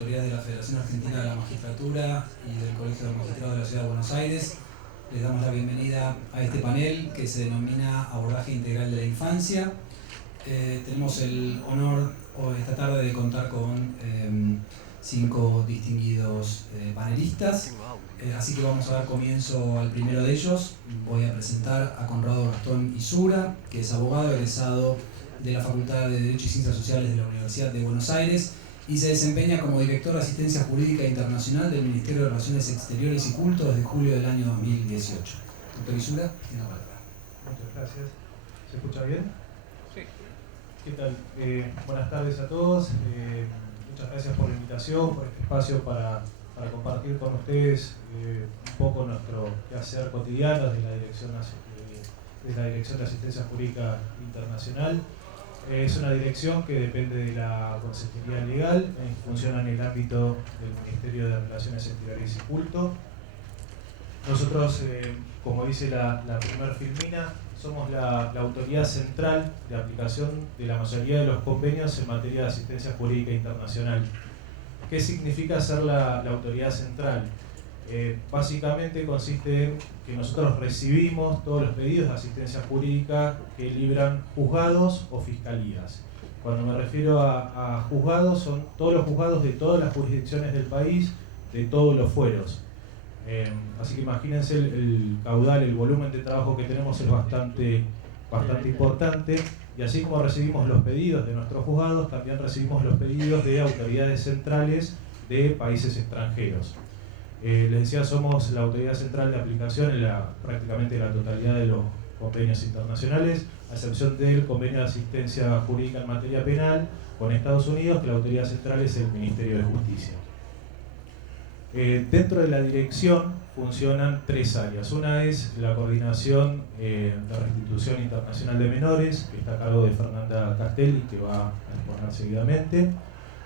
autoridades de la Federación Argentina de la Magistratura y del Colegio de Magistrados de la Ciudad de Buenos Aires. Les damos la bienvenida a este panel que se denomina Abordaje Integral de la Infancia. Tenemos el honor esta tarde de contar con 5 distinguidos panelistas, así que vamos a dar comienzo al primero de ellos. Voy a presentar a Conrado Gastón Isura, que es abogado egresado de la Facultad de Derecho y Ciencias Sociales de la Universidad de Buenos Aires y se desempeña como director de Asistencia Jurídica Internacional del Ministerio de Relaciones Exteriores y Culto desde julio del año 2018. Doctor Isura, tiene la palabra. Muchas gracias. ¿Se escucha bien? Sí. ¿Qué tal? Buenas tardes a todos. Muchas gracias por la invitación, por este espacio para compartir con ustedes un poco nuestro quehacer cotidiano de la Dirección de Asistencia Jurídica Internacional. Es una dirección que depende de la Consejería Legal, funciona en el ámbito del Ministerio de Relaciones Exteriores y Culto. Nosotros, como dice la primer filmina, somos la autoridad central de aplicación de la mayoría de los convenios en materia de asistencia jurídica internacional. ¿Qué significa ser la autoridad central? Básicamente consiste en que nosotros recibimos todos los pedidos de asistencia jurídica que libran juzgados o fiscalías. Cuando me refiero a juzgados, son todos los juzgados de todas las jurisdicciones del país, de todos los fueros. Así que imagínense el caudal, el volumen de trabajo que tenemos es bastante importante, y así como recibimos los pedidos de nuestros juzgados, también recibimos los pedidos de autoridades centrales de países extranjeros. Les decía, somos la autoridad central de aplicación en prácticamente la totalidad de los convenios internacionales, a excepción del convenio de asistencia jurídica en materia penal con Estados Unidos, que la autoridad central es el Ministerio de Justicia. Dentro de la dirección funcionan 3 áreas. Una es la coordinación de restitución internacional de menores, que está a cargo de Fernanda Castelli, que va a exponer seguidamente.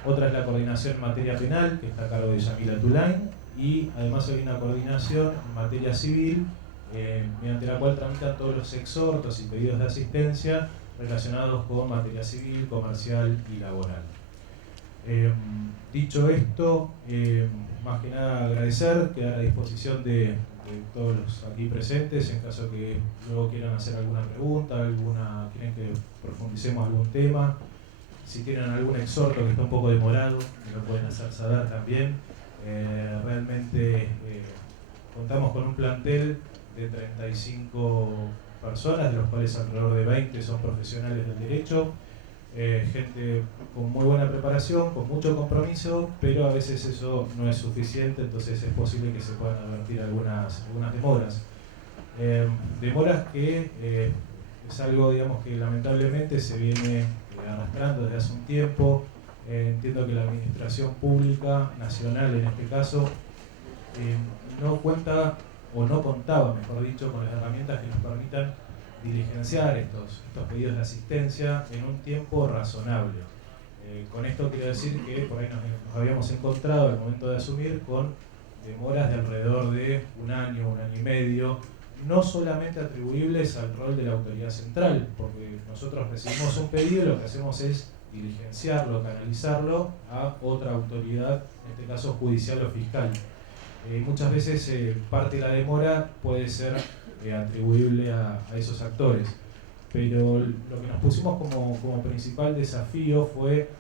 Otra es la coordinación en materia penal, que está a cargo de Yamila Tulain. Y además hay una coordinación en materia civil, mediante la cual tramitan todos los exhortos y pedidos de asistencia relacionados con materia civil, comercial y laboral. Dicho esto, más que nada agradecer, quedar a disposición de todos los aquí presentes en caso que luego quieran hacer alguna pregunta, quieren que profundicemos algún tema. Si tienen algún exhorto que está un poco demorado, me lo pueden hacer saber también. Realmente contamos con un plantel de 35 personas, de los cuales alrededor de 20 son profesionales del derecho, gente con muy buena preparación, con mucho compromiso, pero a veces eso no es suficiente, entonces es posible que se puedan advertir algunas demoras. Demoras que es algo, digamos, que lamentablemente se viene arrastrando desde hace un tiempo. Entiendo que la administración pública, nacional en este caso, no cuenta, o no contaba, mejor dicho, con las herramientas que nos permitan diligenciar estos pedidos de asistencia en un tiempo razonable. Con esto quiero decir que por ahí nos habíamos encontrado al momento de asumir con demoras de alrededor de un año y medio, no solamente atribuibles al rol de la autoridad central, porque nosotros recibimos un pedido y lo que hacemos es diligenciarlo, canalizarlo a otra autoridad, en este caso judicial o fiscal. Muchas veces parte de la demora puede ser atribuible a esos actores, pero lo que nos pusimos como principal desafío fue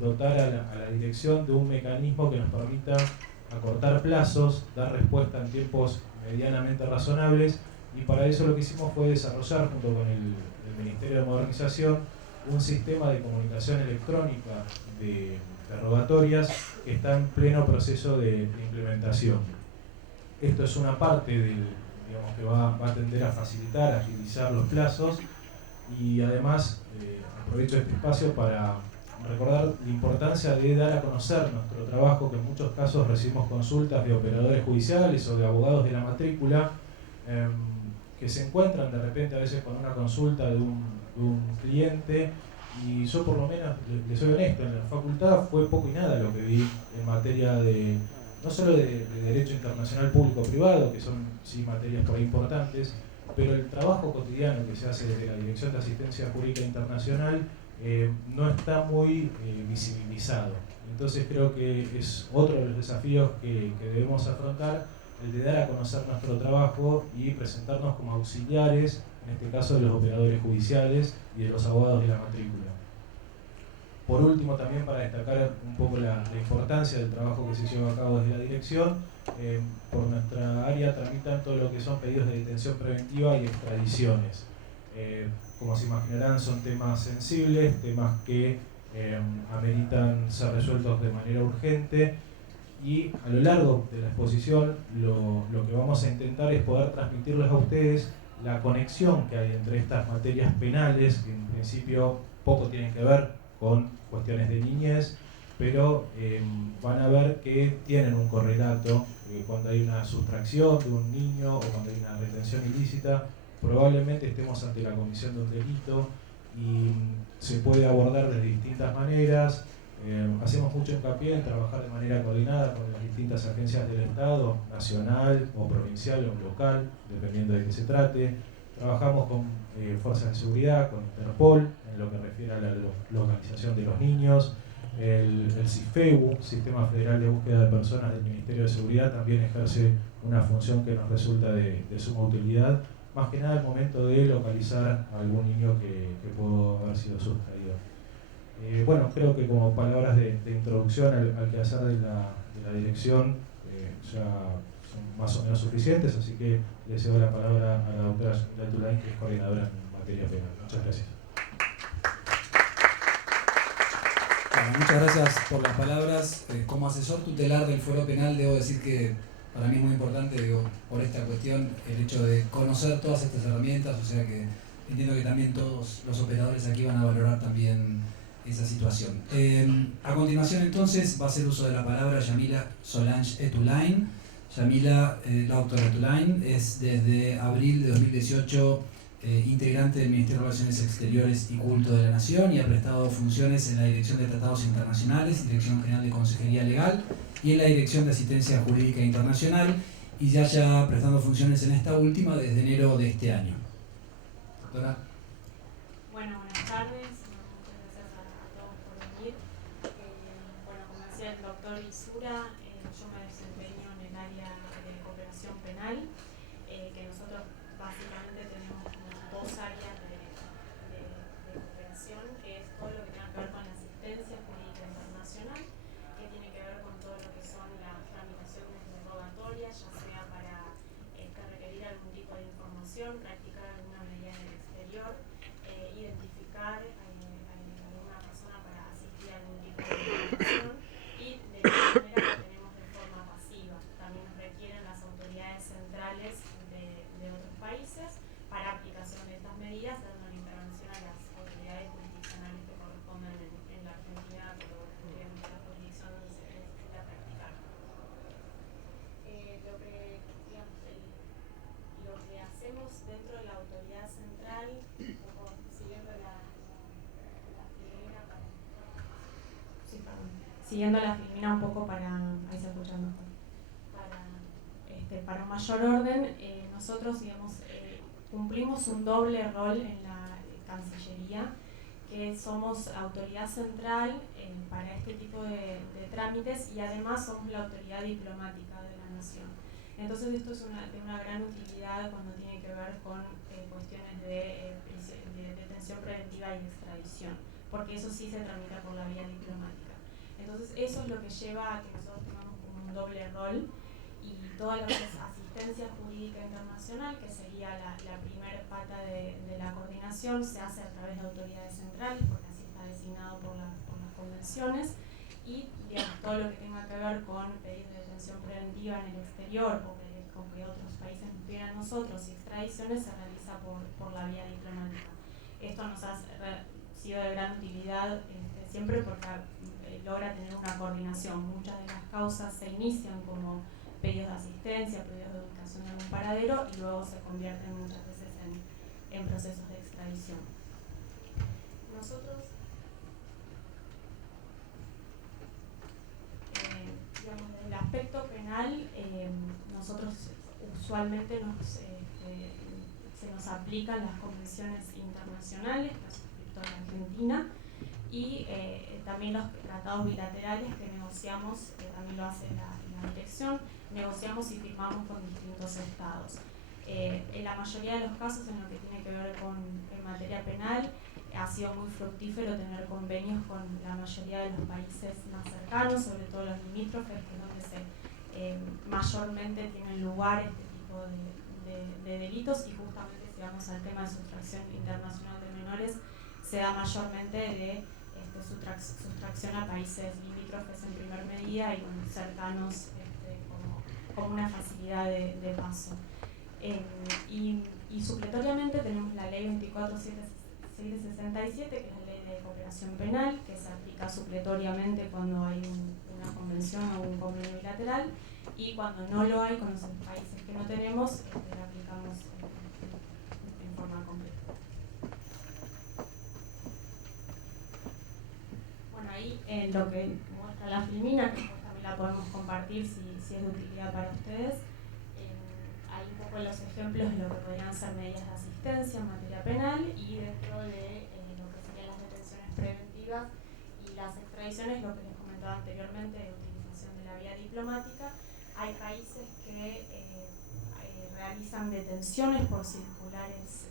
dotar a la dirección de un mecanismo que nos permita acortar plazos, dar respuesta en tiempos medianamente razonables, y para eso lo que hicimos fue desarrollar junto con el Ministerio de Modernización un sistema de comunicación electrónica de rogatorias que está en pleno proceso de implementación. Esto es una parte digamos, que va a tender a facilitar, a agilizar los plazos, y además aprovecho este espacio para recordar la importancia de dar a conocer nuestro trabajo, que en muchos casos recibimos consultas de operadores judiciales o de abogados de la matrícula que se encuentran de repente a veces con una consulta de un cliente, y yo por lo menos, les soy honesto, en la facultad fue poco y nada lo que vi en materia de, no solo de derecho internacional público-privado, que son sí materias por ahí importantes, pero el trabajo cotidiano que se hace desde la Dirección de Asistencia Jurídica Internacional no está muy visibilizado. Entonces creo que es otro de los desafíos que debemos afrontar, el de dar a conocer nuestro trabajo y presentarnos como auxiliares, en este caso de los operadores judiciales y de los abogados de la matrícula. Por último, también para destacar un poco la importancia del trabajo que se lleva a cabo desde la dirección, por nuestra área tramitan todo lo que son pedidos de detención preventiva y extradiciones. Como se imaginarán, son temas sensibles, temas que ameritan ser resueltos de manera urgente, y a lo largo de la exposición lo que vamos a intentar es poder transmitirles a ustedes la conexión que hay entre estas materias penales, que en principio poco tienen que ver con cuestiones de niñez, pero van a ver que tienen un correlato. Cuando hay una sustracción de un niño o cuando hay una retención ilícita, probablemente estemos ante la comisión de un delito y se puede abordar de distintas maneras. Hacemos mucho hincapié en trabajar de manera coordinada con las distintas agencias del Estado, nacional o provincial o local, dependiendo de qué se trate. Trabajamos con fuerzas de seguridad, con Interpol, en lo que refiere a la localización de los niños. El CIFEU, Sistema Federal de Búsqueda de Personas del Ministerio de Seguridad, también ejerce una función que nos resulta de suma utilidad, más que nada al momento de localizar a algún niño que pudo haber sido sustraído. Bueno, creo que como palabras de introducción al quehacer de la dirección ya son más o menos suficientes, así que le cedo la palabra a la doctora Yamila Tulain, que es coordinadora en materia penal. Muchas gracias. Bueno, muchas gracias por las palabras. Como asesor tutelar del Fuero Penal, debo decir que para mí es muy importante, por esta cuestión, el hecho de conocer todas estas herramientas, o sea que entiendo que también todos los operadores aquí van a valorar también esa situación. A continuación entonces va a hacer uso de la palabra Yamila Solange Etulain. Yamila, la doctora Etulain, es desde abril de 2018 integrante del Ministerio de Relaciones Exteriores y Culto de la Nación y ha prestado funciones en la Dirección de Tratados Internacionales, Dirección General de Consejería Legal y en la Dirección de Asistencia Jurídica Internacional, y ya prestando funciones en esta última desde enero de este año. Doctora. Bueno, buenas tardes, muchas gracias a todos por venir. Bueno, como decía el doctor Isura, yo me desempeño en el área de cooperación penal, que nosotros básicamente tenemos como dos áreas de cooperación, que es todo lo que tenga que ver con la asistencia jurídica internacional, que tiene que ver con todo lo que son las tramitaciones rogatorias, ya sea para requerir algún tipo de información, practicar alguna medida en el exterior, identificar a alguna persona para asistir a algún tipo de información, y de la manera que tenemos de forma pasiva. También nos requieren las autoridades centrales de otros países para aplicación de estas medidas, dando la intervención a las autoridades jurisdiccionales que correspondan en la Argentina, pero obviamente la jurisdicción donde se necesita practicar. Lo que hacemos dentro de la autoridad central, siguiendo la filmina un poco para, ahí se escucha mejor, para un mayor orden, nosotros cumplimos un doble rol en la Cancillería, que somos autoridad central para este tipo de trámites y además somos la autoridad diplomática de la nación. Entonces esto es de una gran utilidad cuando tiene que ver con cuestiones de detención preventiva y extradición, porque eso sí se tramita por la vía diplomática. Entonces eso es lo que lleva a que nosotros tengamos como un doble rol, y toda la asistencia jurídica internacional, que sería la primera pata de la coordinación, se hace a través de autoridades centrales, porque así está designado por las convenciones, y digamos, todo lo que tenga que ver con pedidos de detención preventiva en el exterior o con que otros países nos pidan a nosotros y extradiciones se realiza por la vía diplomática. Esto nos ha sido de gran utilidad siempre porque logra tener una coordinación. Muchas de las causas se inician como pedidos de asistencia, pedidos de ubicación en un paradero y luego se convierten muchas veces en procesos de extradición. Nosotros, digamos, desde el aspecto penal, nosotros usualmente se nos aplican las convenciones internacionales que ha suscrito la Argentina, y también los tratados bilaterales que negociamos, también lo hace la dirección, negociamos y firmamos con distintos estados. En la mayoría de los casos, en lo que tiene que ver en materia penal, ha sido muy fructífero tener convenios con la mayoría de los países más cercanos, sobre todo los limítrofes, que es donde mayormente tienen lugar este tipo de delitos, y justamente si vamos al tema de sustracción internacional de menores, se da mayormente de sustracción a países limítrofes en primer medida y cercanos como una facilidad de paso. Y supletoriamente tenemos la ley 24.767, que es la ley de cooperación penal, que se aplica supletoriamente cuando hay una convención o un convenio bilateral, y cuando no lo hay con los países que no tenemos, la aplicamos en forma completa. Bueno, ahí lo que muestra la filmina, que también la podemos compartir si es de utilidad para ustedes. Hay un poco los ejemplos de lo que podrían ser medidas de asistencia en materia penal, y dentro de lo que serían las detenciones preventivas y las extradiciones, lo que les comentaba anteriormente, de utilización de la vía diplomática. Hay países que realizan detenciones por circulares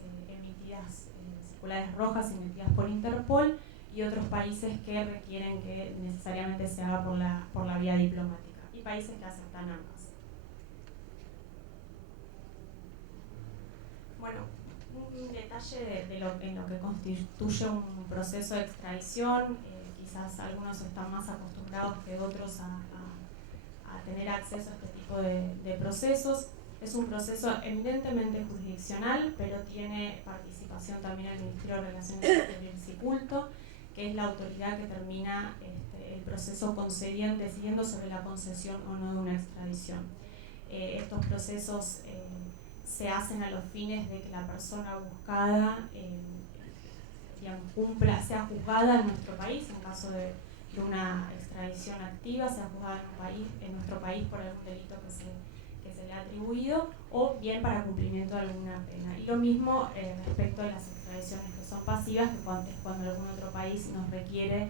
circulares rojas emitidas por Interpol, y otros países que requieren que necesariamente se haga por la vía diplomática, y países que aceptan ambas. Bueno, un detalle en lo que constituye un proceso de extradición, quizás algunos están más acostumbrados que otros a tener acceso a este tipo de procesos. Es un proceso eminentemente jurisdiccional, pero tiene participación también el Ministerio de Relaciones Exteriores y Culto, que es la autoridad que termina el proceso decidiendo sobre la concesión o no de una extradición. Estos procesos se hacen a los fines de que la persona buscada sea juzgada en nuestro país, en caso de una extradición activa, sea juzgada en nuestro país por algún delito que se le ha atribuido, o bien para cumplimiento de alguna pena. Y lo mismo respecto de las extradiciones que son pasivas, que es cuando algún otro país nos requiere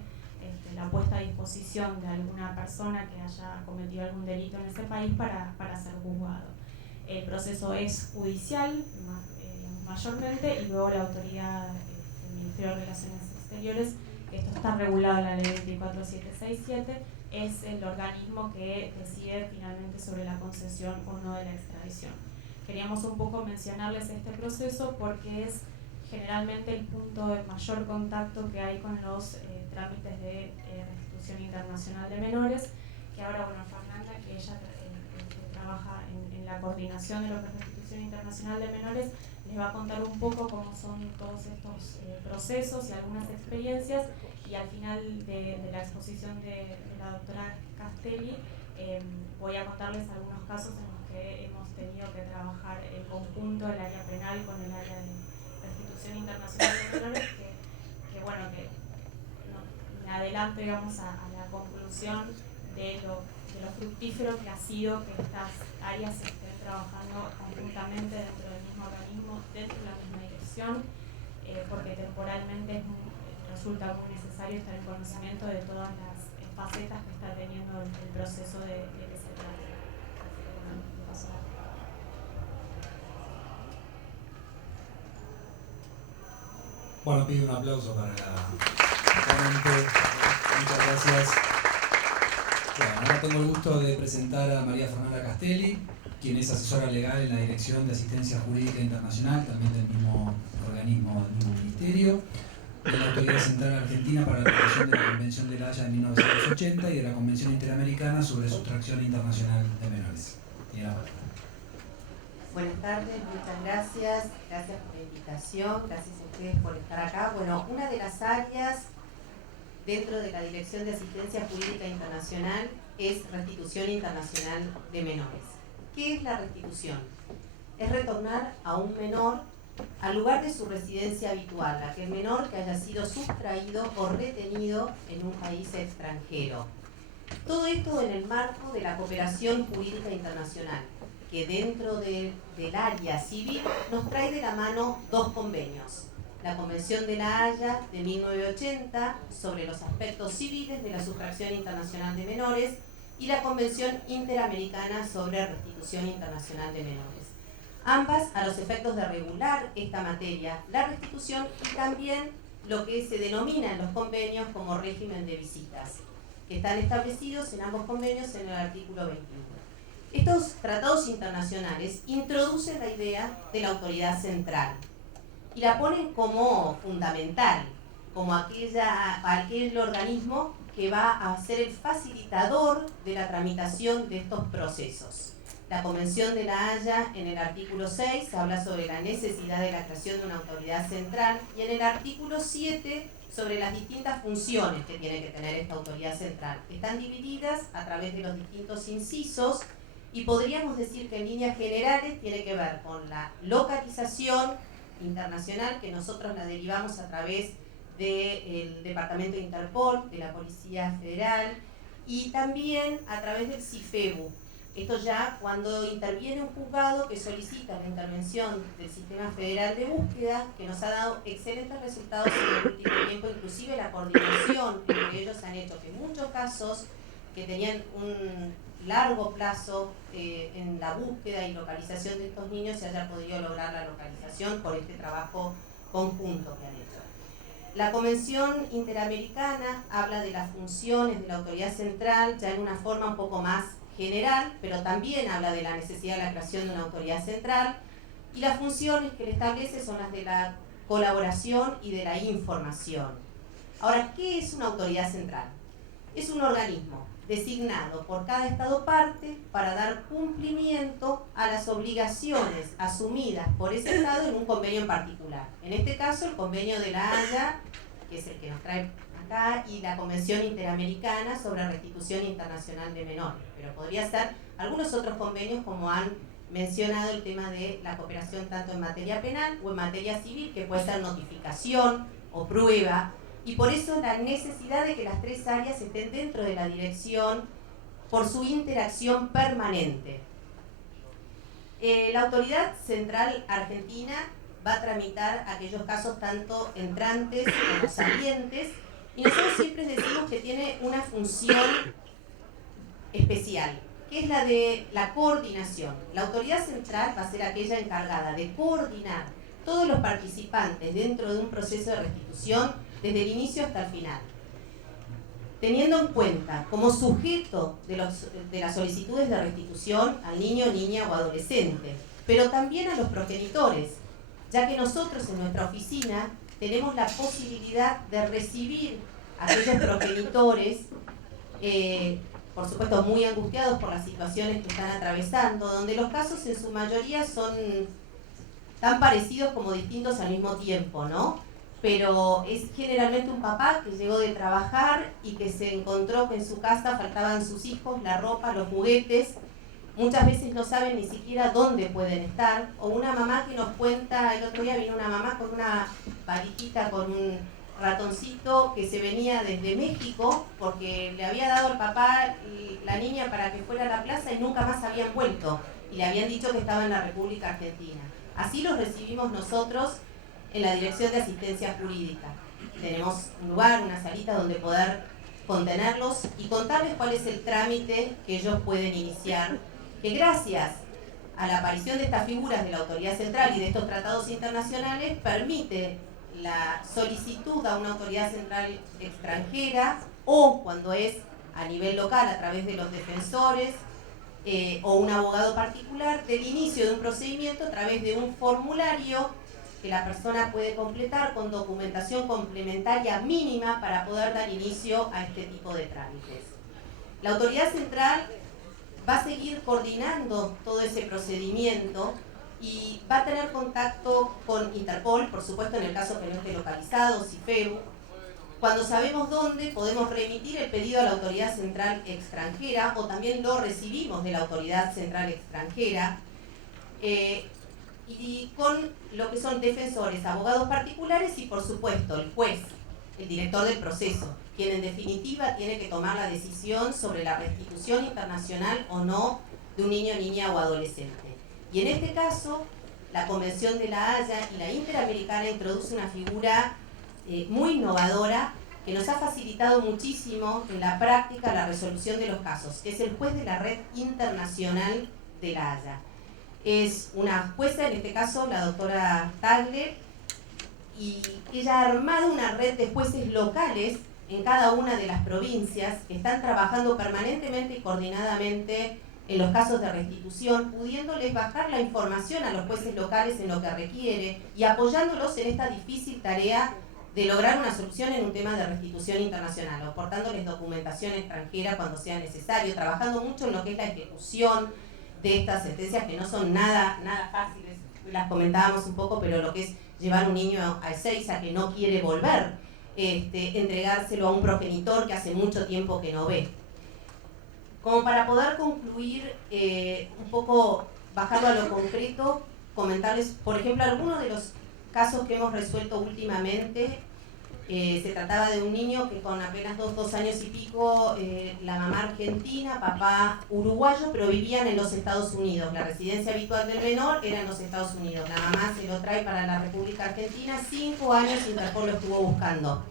la puesta a disposición de alguna persona que haya cometido algún delito en ese país para ser juzgado. El proceso es judicial mayormente, y luego la autoridad del Ministerio de Relaciones Exteriores, que esto está regulado en la ley 24.767, es el organismo que decide finalmente sobre la concesión o no de la extradición. Queríamos un poco mencionarles este proceso porque es generalmente el punto de mayor contacto que hay con los trámites de restitución internacional de menores, que ahora, bueno, Fernanda, que ella trabaja en la coordinación de lo que es restitución internacional de menores, les va a contar un poco cómo son todos estos procesos y algunas experiencias, y al final de la exposición de la doctora Castelli voy a contarles algunos casos en los que hemos tenido que trabajar en conjunto el área penal con el área de restitución internacional de menores, que bueno, que me adelanto, digamos, a la conclusión de lo fructífero que ha sido que estas áreas estén trabajando conjuntamente dentro del mismo organismo, dentro de la misma dirección, porque temporalmente resulta muy necesario estar en conocimiento de todas las facetas que está teniendo el proceso de que se trata. Bueno, pido un aplauso para la ponente. Muchas gracias. Bueno, ahora tengo el gusto de presentar a María Fernanda Castelli, quien es asesora legal en la Dirección de Asistencia Jurídica Internacional, también del mismo organismo, del mismo ministerio, de la Autoridad Central Argentina para la aplicación de la Convención de La Haya de 1980 y de la Convención Interamericana sobre Sustracción Internacional de Menores. Tiene la palabra. Buenas tardes, muchas gracias. Gracias por la invitación, gracias a ustedes por estar acá. Bueno, una de las áreas dentro de la Dirección de Asistencia Jurídica Internacional es restitución internacional de menores. ¿Qué es la restitución? Es retornar a un menor al lugar de su residencia habitual, aquel menor que haya sido sustraído o retenido en un país extranjero. Todo esto en el marco de la cooperación jurídica internacional, que dentro del área civil nos trae de la mano dos convenios. la Convención de La Haya de 1980 sobre los aspectos civiles de la sustracción internacional de menores y la Convención Interamericana sobre Restitución Internacional de Menores. Ambas a los efectos de regular esta materia, la restitución y también lo que se denomina en los convenios como régimen de visitas, que están establecidos en ambos convenios en el artículo 21. Estos tratados internacionales introducen la idea de la autoridad central y la ponen como fundamental, como aquel organismo que va a ser el facilitador de la tramitación de estos procesos. La Convención de La Haya, en el artículo 6, habla sobre la necesidad de la creación de una autoridad central y en el artículo 7 sobre las distintas funciones que tiene que tener esta autoridad central. Están divididas a través de los distintos incisos y podríamos decir que en líneas generales tiene que ver con la localización internacional, que nosotros la derivamos a través del Departamento de Interpol, de la Policía Federal y también a través del CIFEBU. Esto ya cuando interviene un juzgado que solicita la intervención del Sistema Federal de Búsqueda, que nos ha dado excelentes resultados en el último tiempo, inclusive la coordinación entre ellos han hecho que muchos casos que tenían un largo plazo en la búsqueda y localización de estos niños se haya podido lograr la localización por este trabajo conjunto que han hecho. La Convención Interamericana habla de las funciones de la autoridad central ya en una forma un poco más general, pero también habla de la necesidad de la creación de una autoridad central y las funciones que le establece son las de la colaboración y de la información. Ahora, ¿qué es una autoridad central? Es un organismo designado por cada Estado parte para dar cumplimiento a las obligaciones asumidas por ese Estado en un convenio en particular. En este caso, el Convenio de La Haya, que es el que nos trae acá, y la Convención Interamericana sobre Restitución Internacional de Menores. Pero podría ser algunos otros convenios, como han mencionado el tema de la cooperación tanto en materia penal o en materia civil, que puede ser notificación o prueba, y por eso la necesidad de que las tres áreas estén dentro de la dirección por su interacción permanente. La Autoridad Central Argentina va a tramitar aquellos casos tanto entrantes como salientes, y nosotros siempre decimos que tiene una función especial, que es la de la coordinación. La autoridad central va a ser aquella encargada de coordinar todos los participantes dentro de un proceso de restitución desde el inicio hasta el final, teniendo en cuenta como sujeto de las solicitudes de restitución al niño, niña o adolescente, pero también a los progenitores, ya que nosotros en nuestra oficina tenemos la posibilidad de recibir a aquellos progenitores, por supuesto muy angustiados por las situaciones que están atravesando, donde los casos en su mayoría son tan parecidos como distintos al mismo tiempo, ¿no? Pero es generalmente un papá que llegó de trabajar y que se encontró que en su casa faltaban sus hijos, la ropa, los juguetes. Muchas veces no saben ni siquiera dónde pueden estar. O una mamá que nos cuenta, el otro día vino una mamá con una valijita con un ratoncito que se venía desde México porque le había dado al papá la niña para que fuera a la plaza y nunca más habían vuelto. Y le habían dicho que estaba en la República Argentina. Así los recibimos nosotros en la Dirección de Asistencia Jurídica. Tenemos un lugar, una salita donde poder contenerlos y contarles cuál es el trámite que ellos pueden iniciar, que gracias a la aparición de estas figuras de la autoridad central y de estos tratados internacionales permite la solicitud a una autoridad central extranjera o cuando es a nivel local a través de los defensores o un abogado particular del inicio de un procedimiento a través de un formulario que la persona puede completar con documentación complementaria mínima para poder dar inicio a este tipo de trámites. La autoridad central va a seguir coordinando todo ese procedimiento y va a tener contacto con Interpol, por supuesto en el caso que no esté localizado, CIFEBU. Cuando sabemos dónde, podemos remitir el pedido a la autoridad central extranjera o también lo recibimos de la autoridad central extranjera. Y con lo que son defensores, abogados particulares y por supuesto el juez, el director del proceso, quien en definitiva tiene que tomar la decisión sobre la restitución internacional o no de un niño, niña o adolescente. Y en este caso, la Convención de La Haya y la Interamericana introduce una figura muy innovadora que nos ha facilitado muchísimo en la práctica la resolución de los casos, que es el juez de la Red Internacional de La Haya. Es una jueza, en este caso la doctora Tagle, y ella ha armado una red de jueces locales en cada una de las provincias que están trabajando permanentemente y coordinadamente en los casos de restitución, pudiéndoles bajar la información a los jueces locales en lo que requiere y apoyándolos en esta difícil tarea de lograr una solución en un tema de restitución internacional, aportándoles documentación extranjera cuando sea necesario, trabajando mucho en lo que es la ejecución de estas sentencias que no son nada fáciles, las comentábamos un poco, pero lo que es llevar un niño a Ezeiza que no quiere volver, entregárselo a un progenitor que hace mucho tiempo que no ve. Como para poder concluir, un poco bajarlo a lo concreto, comentarles, por ejemplo, algunos de los casos que hemos resuelto últimamente. Se trataba de un niño que con apenas 2 años y pico, la mamá argentina, papá uruguayo, pero vivían en los Estados Unidos. La residencia habitual del menor era en los Estados Unidos. La mamá se lo trae para la República Argentina, 5 años Interpol lo estuvo buscando.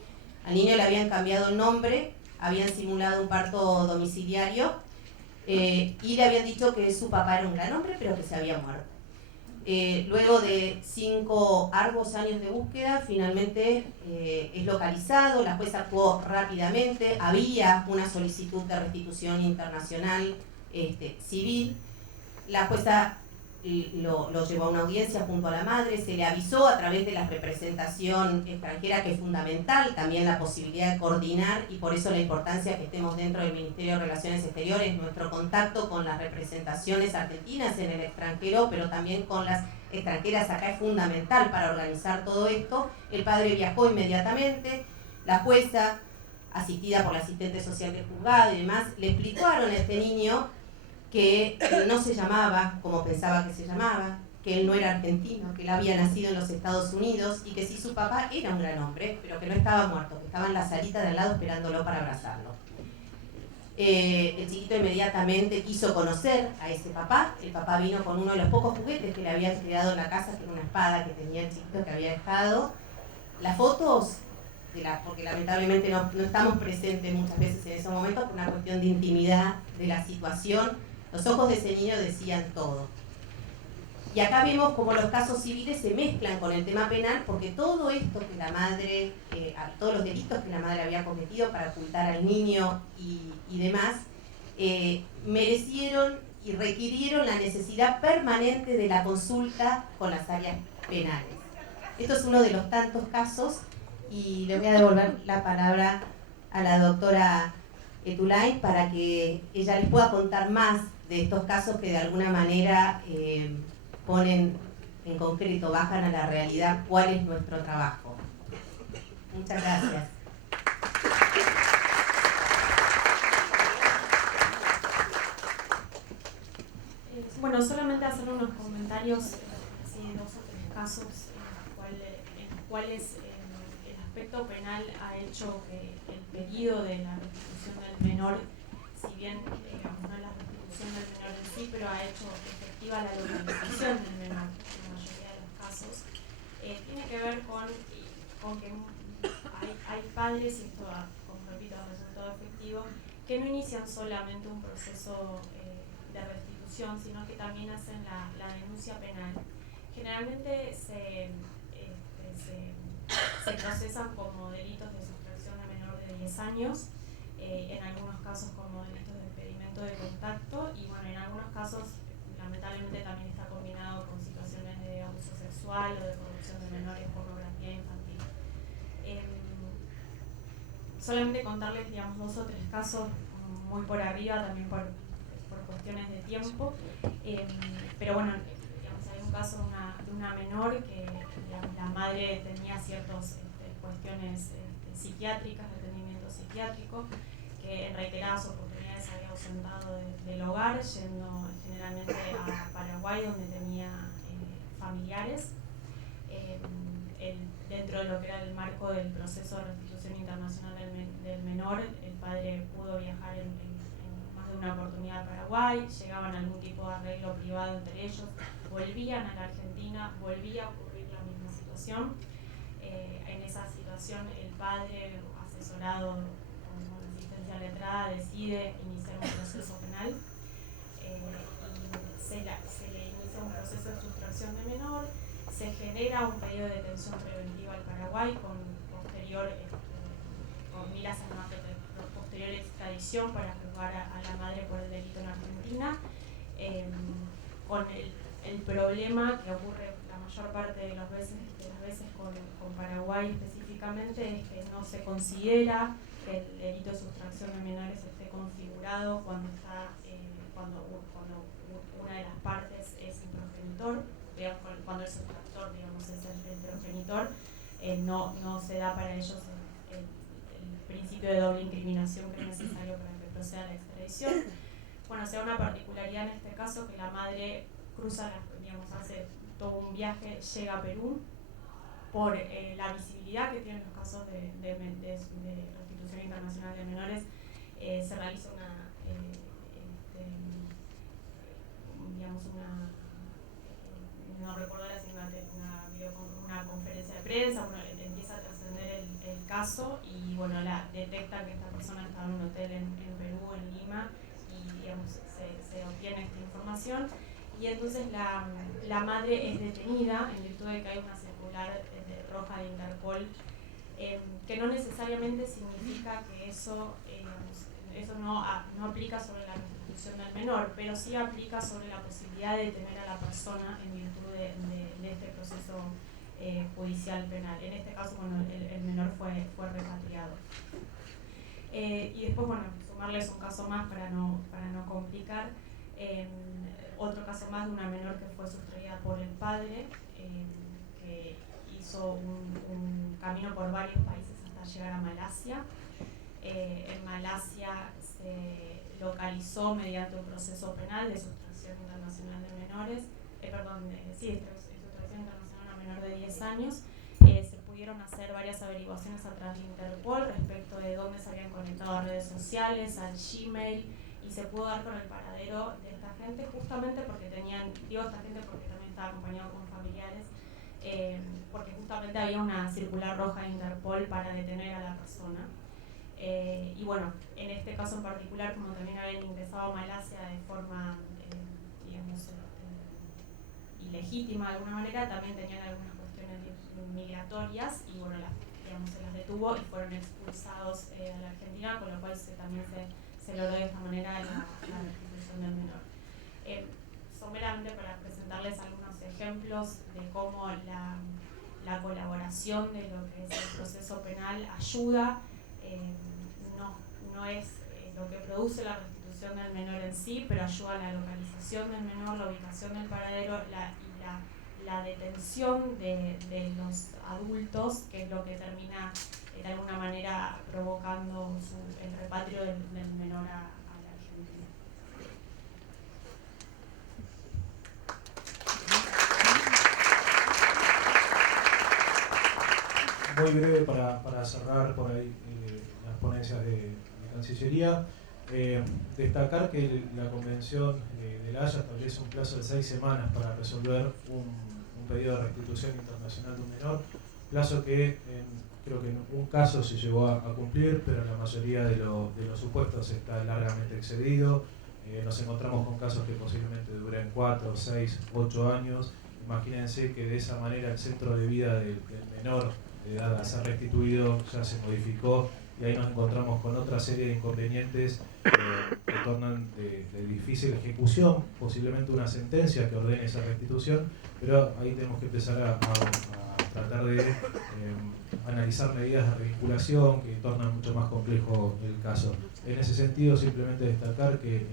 Al niño le habían cambiado el nombre, habían simulado un parto domiciliario y le habían dicho que su papá era un gran hombre, pero que se había muerto. Luego de 5 arduos años de búsqueda, finalmente es localizado, la jueza actuó rápidamente, había una solicitud de restitución internacional civil, la jueza lo llevó a una audiencia junto a la madre, se le avisó a través de la representación extranjera, que es fundamental, también la posibilidad de coordinar, y por eso la importancia que estemos dentro del Ministerio de Relaciones Exteriores, nuestro contacto con las representaciones argentinas en el extranjero, pero también con las extranjeras acá es fundamental para organizar todo esto. El padre viajó inmediatamente, la jueza, asistida por la asistente social del juzgado y demás, le explicaron a este niño que no se llamaba como pensaba que se llamaba, que él no era argentino, que él había nacido en los Estados Unidos y que sí, su papá era un gran hombre, pero que no estaba muerto, que estaba en la salita de al lado esperándolo para abrazarlo. El chiquito inmediatamente quiso conocer a ese papá. El papá vino con uno de los pocos juguetes que le habían creado en la casa, que era una espada que tenía el chiquito que había dejado. Las fotos, porque lamentablemente no estamos presentes muchas veces en esos momentos por una cuestión de intimidad de la situación, los ojos de ese niño decían todo. Y acá vemos cómo los casos civiles se mezclan con el tema penal, porque todo esto que la madre, todos los delitos que la madre había cometido para ocultar al niño y demás, merecieron y requirieron la necesidad permanente de la consulta con las áreas penales. Esto es uno de los tantos casos, y le voy a devolver la palabra a la doctora Etulain para que ella les pueda contar más de estos casos que de alguna manera ponen en concreto, bajan a la realidad cuál es nuestro trabajo. Muchas gracias. Bueno, solamente hacer unos comentarios, así, 2 o 3 casos en los cuales el aspecto penal ha hecho que el pedido de la restitución del menor, si bien no es la restitución del menor en sí, pero ha hecho efectiva la localización del menor en la mayoría de los casos, tiene que ver con que hay padres, y esto, como repito, ha resultado efectivo, que no inician solamente un proceso de restitución, sino que también hacen la denuncia penal. Generalmente se procesan como delitos de sustracción a menor de 10 años, en algunos casos como delitos de impedimento de contacto, y bueno, en algunos casos lamentablemente también está combinado con situaciones de abuso sexual o de corrupción de menores, pornografía infantil. Solamente contarles, digamos, 2 o 3 casos muy por arriba, también por cuestiones de tiempo, pero bueno, digamos, hay un caso de una menor que, digamos, la madre tenía ciertas cuestiones psiquiátricas, de atendimiento psiquiátrico, que en reiteradas oportunidades se había ausentado del hogar, yendo generalmente a Paraguay, donde tenía familiares. Dentro de lo que era el marco del proceso de restitución internacional del menor, el padre pudo viajar en más de una oportunidad a Paraguay, llegaban a algún tipo de arreglo privado entre ellos, volvían a la Argentina, volvía a ocurrir la misma situación. En esa situación el padre, asesorado con asistencia letrada, decide iniciar un proceso penal y se le inicia un proceso de sustracción de menor, se genera un pedido de detención preventiva al Paraguay con posterior miras en una posterior extradición para juzgar a la madre por el delito en Argentina, con el problema que ocurre la mayor parte de las veces con Paraguay específicamente, es que no se considera que el delito de sustracción de menores esté configurado cuando una de las partes es el progenitor, digamos, cuando el sustractor, digamos, es el progenitor, no se da para ellos el principio de doble incriminación que es necesario para que proceda la extradición. Bueno, se da una particularidad en este caso que la madre cruza, hace todo un viaje, llega a Perú, por la visibilidad que tienen los casos de restitución internacional de menores, se realiza no recuerdo una conferencia de prensa, empieza a trascender el caso y bueno, detectan que esta persona estaba en un hotel en Perú, en Lima, y digamos, se obtiene esta información y entonces la madre es detenida en virtud de que hay una circular roja de Interpol, que no necesariamente significa que eso no aplica sobre la restitución del menor, pero sí aplica sobre la posibilidad de detener a la persona en virtud de este proceso judicial penal. En este caso, bueno, el menor fue repatriado. Y después, bueno, sumarles un caso más para no complicar. Otro caso más de una menor que fue sustraída por el padre, que hizo un camino por varios países hasta llegar a Malasia. En Malasia se localizó mediante un proceso penal de sustracción internacional de menores, sustracción internacional a menor de 10 años. Se pudieron hacer varias averiguaciones a través de Interpol respecto de dónde se habían conectado a redes sociales, al Gmail, y se pudo dar con el paradero de esta gente justamente porque esta gente porque también estaba acompañado con familiares, porque justamente había una circular roja de Interpol para detener a la persona. Y bueno, en este caso en particular, como también habían ingresado a Malasia de forma, ilegítima de alguna manera, también tenían algunas cuestiones migratorias y bueno, se las detuvo y fueron expulsados a la Argentina, con lo cual también se logró de esta manera la restitución del menor. Someramente para presentarles algunos ejemplos de cómo la colaboración de lo que es el proceso penal ayuda, no es lo que produce la restitución del menor en sí, pero ayuda a la localización del menor, la ubicación del paradero y la detención de los adultos, que es lo que termina de alguna manera provocando el repatrio del menor a la Argentina. Muy breve para cerrar por ahí las ponencias de Cancillería. Destacar que la Convención de La Haya establece un plazo de 6 semanas para resolver un pedido de restitución internacional de un menor, plazo que creo que en un caso se llegó a cumplir, pero en la mayoría de los supuestos está largamente excedido. Nos encontramos con casos que posiblemente duren 4, 6, 8 años. Imagínense que de esa manera el centro de vida del menor de edad a ser restituido ya se modificó y ahí nos encontramos con otra serie de inconvenientes que tornan de difícil ejecución, posiblemente una sentencia que ordene esa restitución, pero ahí tenemos que empezar a tratar de analizar medidas de revinculación que tornan mucho más complejo el caso. En ese sentido, simplemente destacar que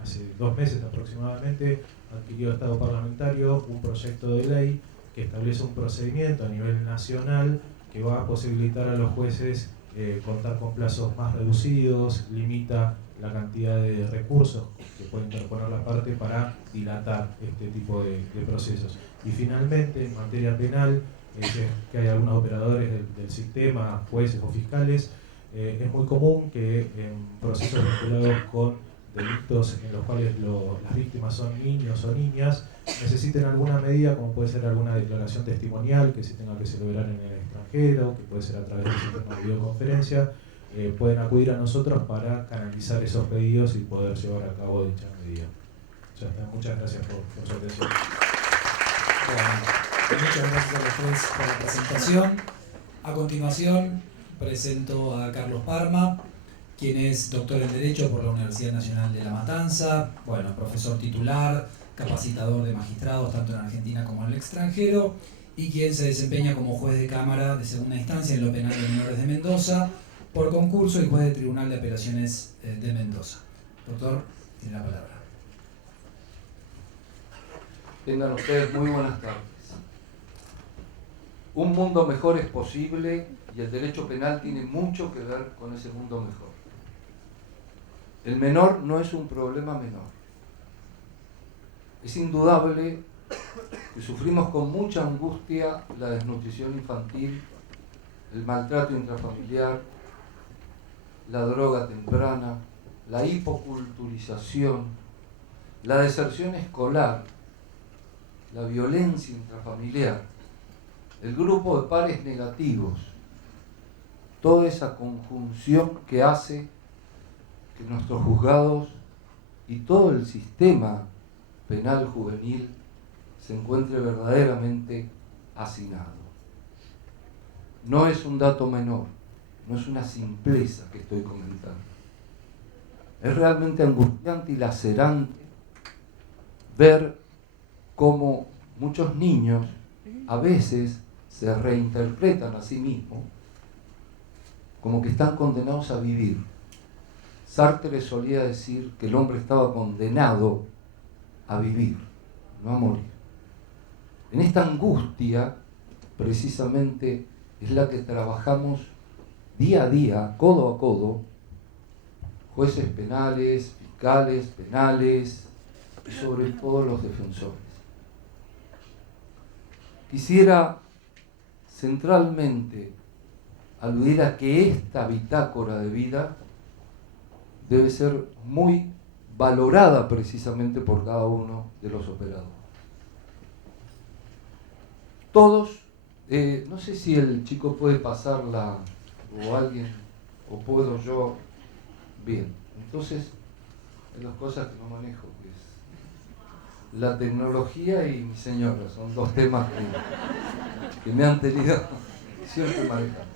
hace 2 meses aproximadamente adquirió Estado Parlamentario un proyecto de ley que establece un procedimiento a nivel nacional que va a posibilitar a los jueces contar con plazos más reducidos, limita la cantidad de recursos que puede interponer la parte para dilatar este tipo de procesos. Y finalmente, en materia penal, que hay algunos operadores del sistema, jueces o fiscales, es muy común que en procesos vinculados con delitos en los cuales las víctimas son niños o niñas, necesiten alguna medida, como puede ser alguna declaración testimonial que se tenga que celebrar en el extranjero, que puede ser a través del sistema de videoconferencia, pueden acudir a nosotros para canalizar esos pedidos y poder llevar a cabo dicha medida. Ya está. Muchas gracias por su atención. Bueno, muchas gracias a los tres por la presentación. A continuación presento a Carlos Parma, quien es doctor en Derecho por la Universidad Nacional de La Matanza, bueno, profesor titular, capacitador de magistrados tanto en Argentina como en el extranjero, y quien se desempeña como juez de Cámara de segunda instancia en lo penal de menores de Mendoza, por concurso y juez del Tribunal de Apelaciones de Mendoza. Doctor, tiene la palabra. Tengan ustedes muy buenas tardes. Un mundo mejor es posible y el derecho penal tiene mucho que ver con ese mundo mejor. El menor no es un problema menor. Es indudable que sufrimos con mucha angustia la desnutrición infantil, el maltrato intrafamiliar, la droga temprana, la hipoculturización, la deserción escolar, la violencia intrafamiliar, el grupo de pares negativos, toda esa conjunción que hace que nuestros juzgados y todo el sistema penal juvenil se encuentre verdaderamente hacinado. No es un dato menor, no es una simpleza que estoy comentando. Es realmente angustiante y lacerante ver cómo muchos niños a veces se reinterpretan a sí mismos como que están condenados a vivir. Sartre solía decir que el hombre estaba condenado a vivir, no a morir. En esta angustia, precisamente, es la que trabajamos día a día, codo a codo, jueces penales, fiscales penales y sobre todo los defensores. Quisiera centralmente aludir a que esta bitácora de vida debe ser muy valorada precisamente por cada uno de los operadores. Todos, no sé si el chico puede pasarla o alguien, o puedo yo. Bien, entonces hay dos cosas que no manejo, que es la tecnología y mi señora, son dos temas que me han tenido siempre manejar.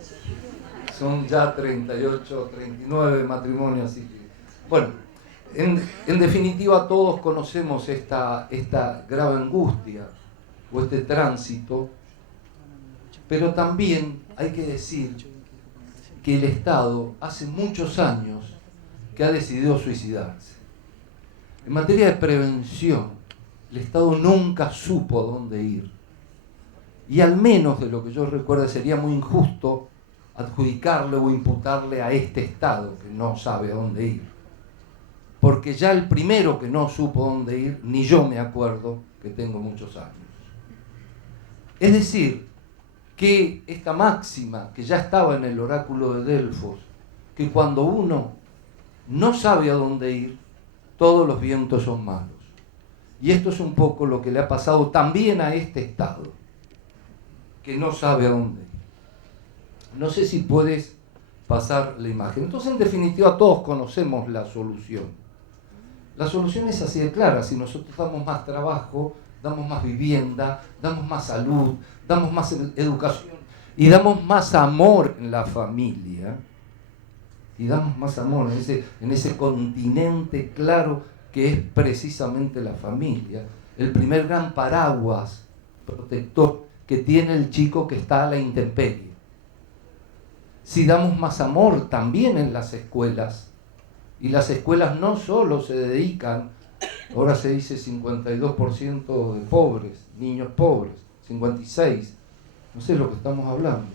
Son ya 38, 39 matrimonios, así que, bueno, en definitiva todos conocemos esta grave angustia o este tránsito, pero también hay que decir que el Estado hace muchos años que ha decidido suicidarse. En materia de prevención, el Estado nunca supo dónde ir. Y al menos de lo que yo recuerdo sería muy injusto adjudicarle o imputarle a este Estado que no sabe a dónde ir. Porque ya el primero que no supo dónde ir, ni yo me acuerdo, que tengo muchos años. Es decir, que esta máxima que ya estaba en el oráculo de Delfos, que cuando uno no sabe a dónde ir, todos los vientos son malos. Y esto es un poco lo que le ha pasado también a este Estado, que no sabe a dónde ir. No sé si puedes pasar la imagen. Entonces, en definitiva, todos conocemos la solución. La solución es así de clara. Si nosotros damos más trabajo, damos más vivienda, damos más salud, damos más educación y damos más amor en la familia, y damos más amor en ese continente claro que es precisamente la familia, el primer gran paraguas protector que tiene el chico que está a la intemperie. Si damos más amor también en las escuelas, y las escuelas no solo se dedican, ahora se dice 52% de pobres, niños pobres, 56%, no sé lo que estamos hablando,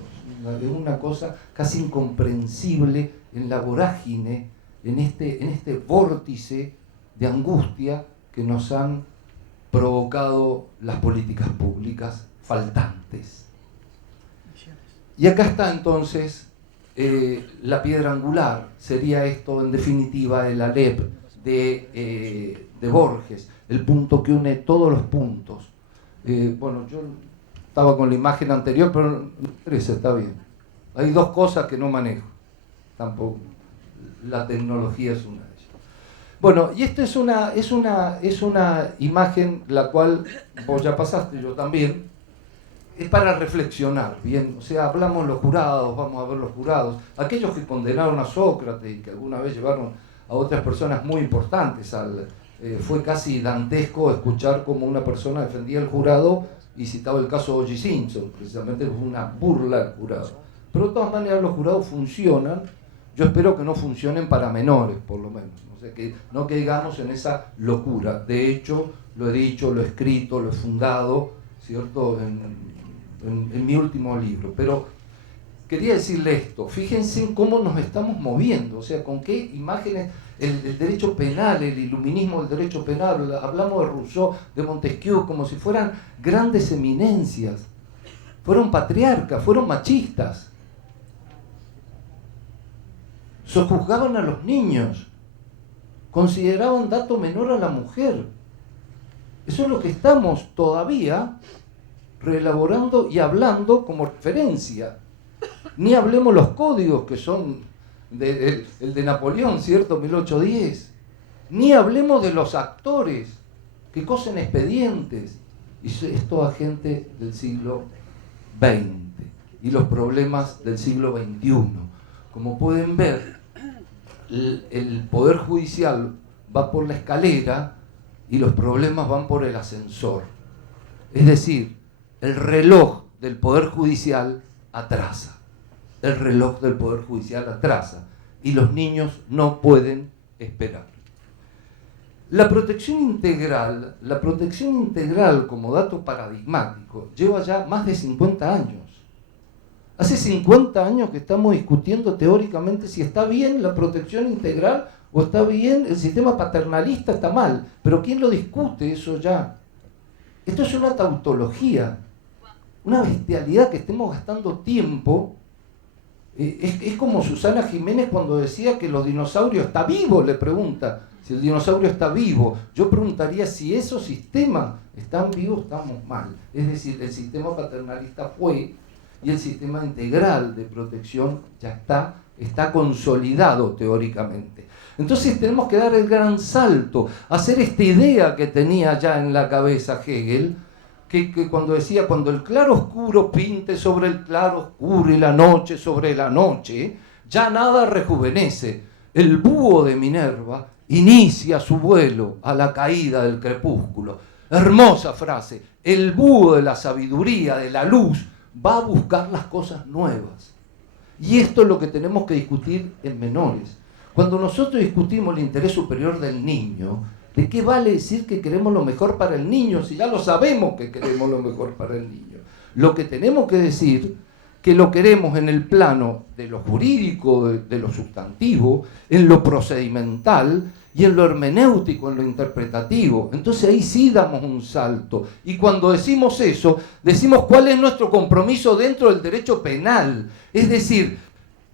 es una cosa casi incomprensible en la vorágine, en este vórtice de angustia que nos han provocado las políticas públicas faltantes. Y acá está entonces la piedra angular, sería esto en definitiva el ALEP de Borges, el punto que une todos los puntos. Bueno, yo estaba con la imagen anterior, pero no interesa, está bien. Hay dos cosas que no manejo, tampoco. La tecnología es una de ellas. Bueno, y esta es una imagen la cual vos ya pasaste, yo también. Es para reflexionar, bien, o sea, hablamos los jurados, vamos a ver los jurados, aquellos que condenaron a Sócrates y que alguna vez llevaron a otras personas muy importantes fue casi dantesco escuchar cómo una persona defendía al jurado y citaba el caso de O.J. Simpson, precisamente fue una burla al jurado. Pero de todas maneras los jurados funcionan, yo espero que no funcionen para menores, por lo menos, o sea, que no caigamos en esa locura. De hecho, lo he dicho, lo he escrito, lo he fundado, ¿cierto?, en mi último libro. Pero quería decirle esto, fíjense en cómo nos estamos moviendo, o sea, con qué imágenes, el derecho penal, el iluminismo del derecho penal, hablamos de Rousseau, de Montesquieu, como si fueran grandes eminencias, fueron patriarcas, fueron machistas, sojuzgaban a los niños, consideraban dato menor a la mujer. Eso es lo que estamos todavía reelaborando y hablando como referencia. Ni hablemos los códigos que son el de Napoleón, ¿cierto? 1810. Ni hablemos de los actores que cosen expedientes. Y esto a gente del siglo XX y los problemas del siglo XXI. Como pueden ver, el Poder Judicial va por la escalera y los problemas van por el ascensor. Es decir, el reloj del Poder Judicial atrasa. El reloj del Poder Judicial atrasa. Y los niños no pueden esperar. La protección integral como dato paradigmático lleva ya más de 50 años. Hace 50 años que estamos discutiendo teóricamente si está bien la protección integral o está bien el sistema paternalista, está mal. Pero ¿quién lo discute eso ya? Esto es una tautología, una bestialidad que estemos gastando tiempo. Es como Susana Jiménez cuando decía que los dinosaurios está vivo, le pregunta si el dinosaurio está vivo. Yo preguntaría si esos sistemas están vivos, estamos mal. Es decir, el sistema paternalista fue y el sistema integral de protección ya está consolidado teóricamente. Entonces tenemos que dar el gran salto, hacer esta idea que tenía ya en la cabeza Hegel, que cuando decía, cuando el claro oscuro pinte sobre el claro oscuro y la noche sobre la noche, ya nada rejuvenece. El búho de Minerva inicia su vuelo a la caída del crepúsculo. Hermosa frase. El búho de la sabiduría, de la luz, va a buscar las cosas nuevas. Y esto es lo que tenemos que discutir en menores. Cuando nosotros discutimos el interés superior del niño, ¿de qué vale decir que queremos lo mejor para el niño si ya lo sabemos que queremos lo mejor para el niño? Lo que tenemos que decir que lo queremos en el plano de lo jurídico, de lo sustantivo, en lo procedimental y en lo hermenéutico, en lo interpretativo. Entonces ahí sí damos un salto. Y cuando decimos eso, decimos cuál es nuestro compromiso dentro del derecho penal. Es decir,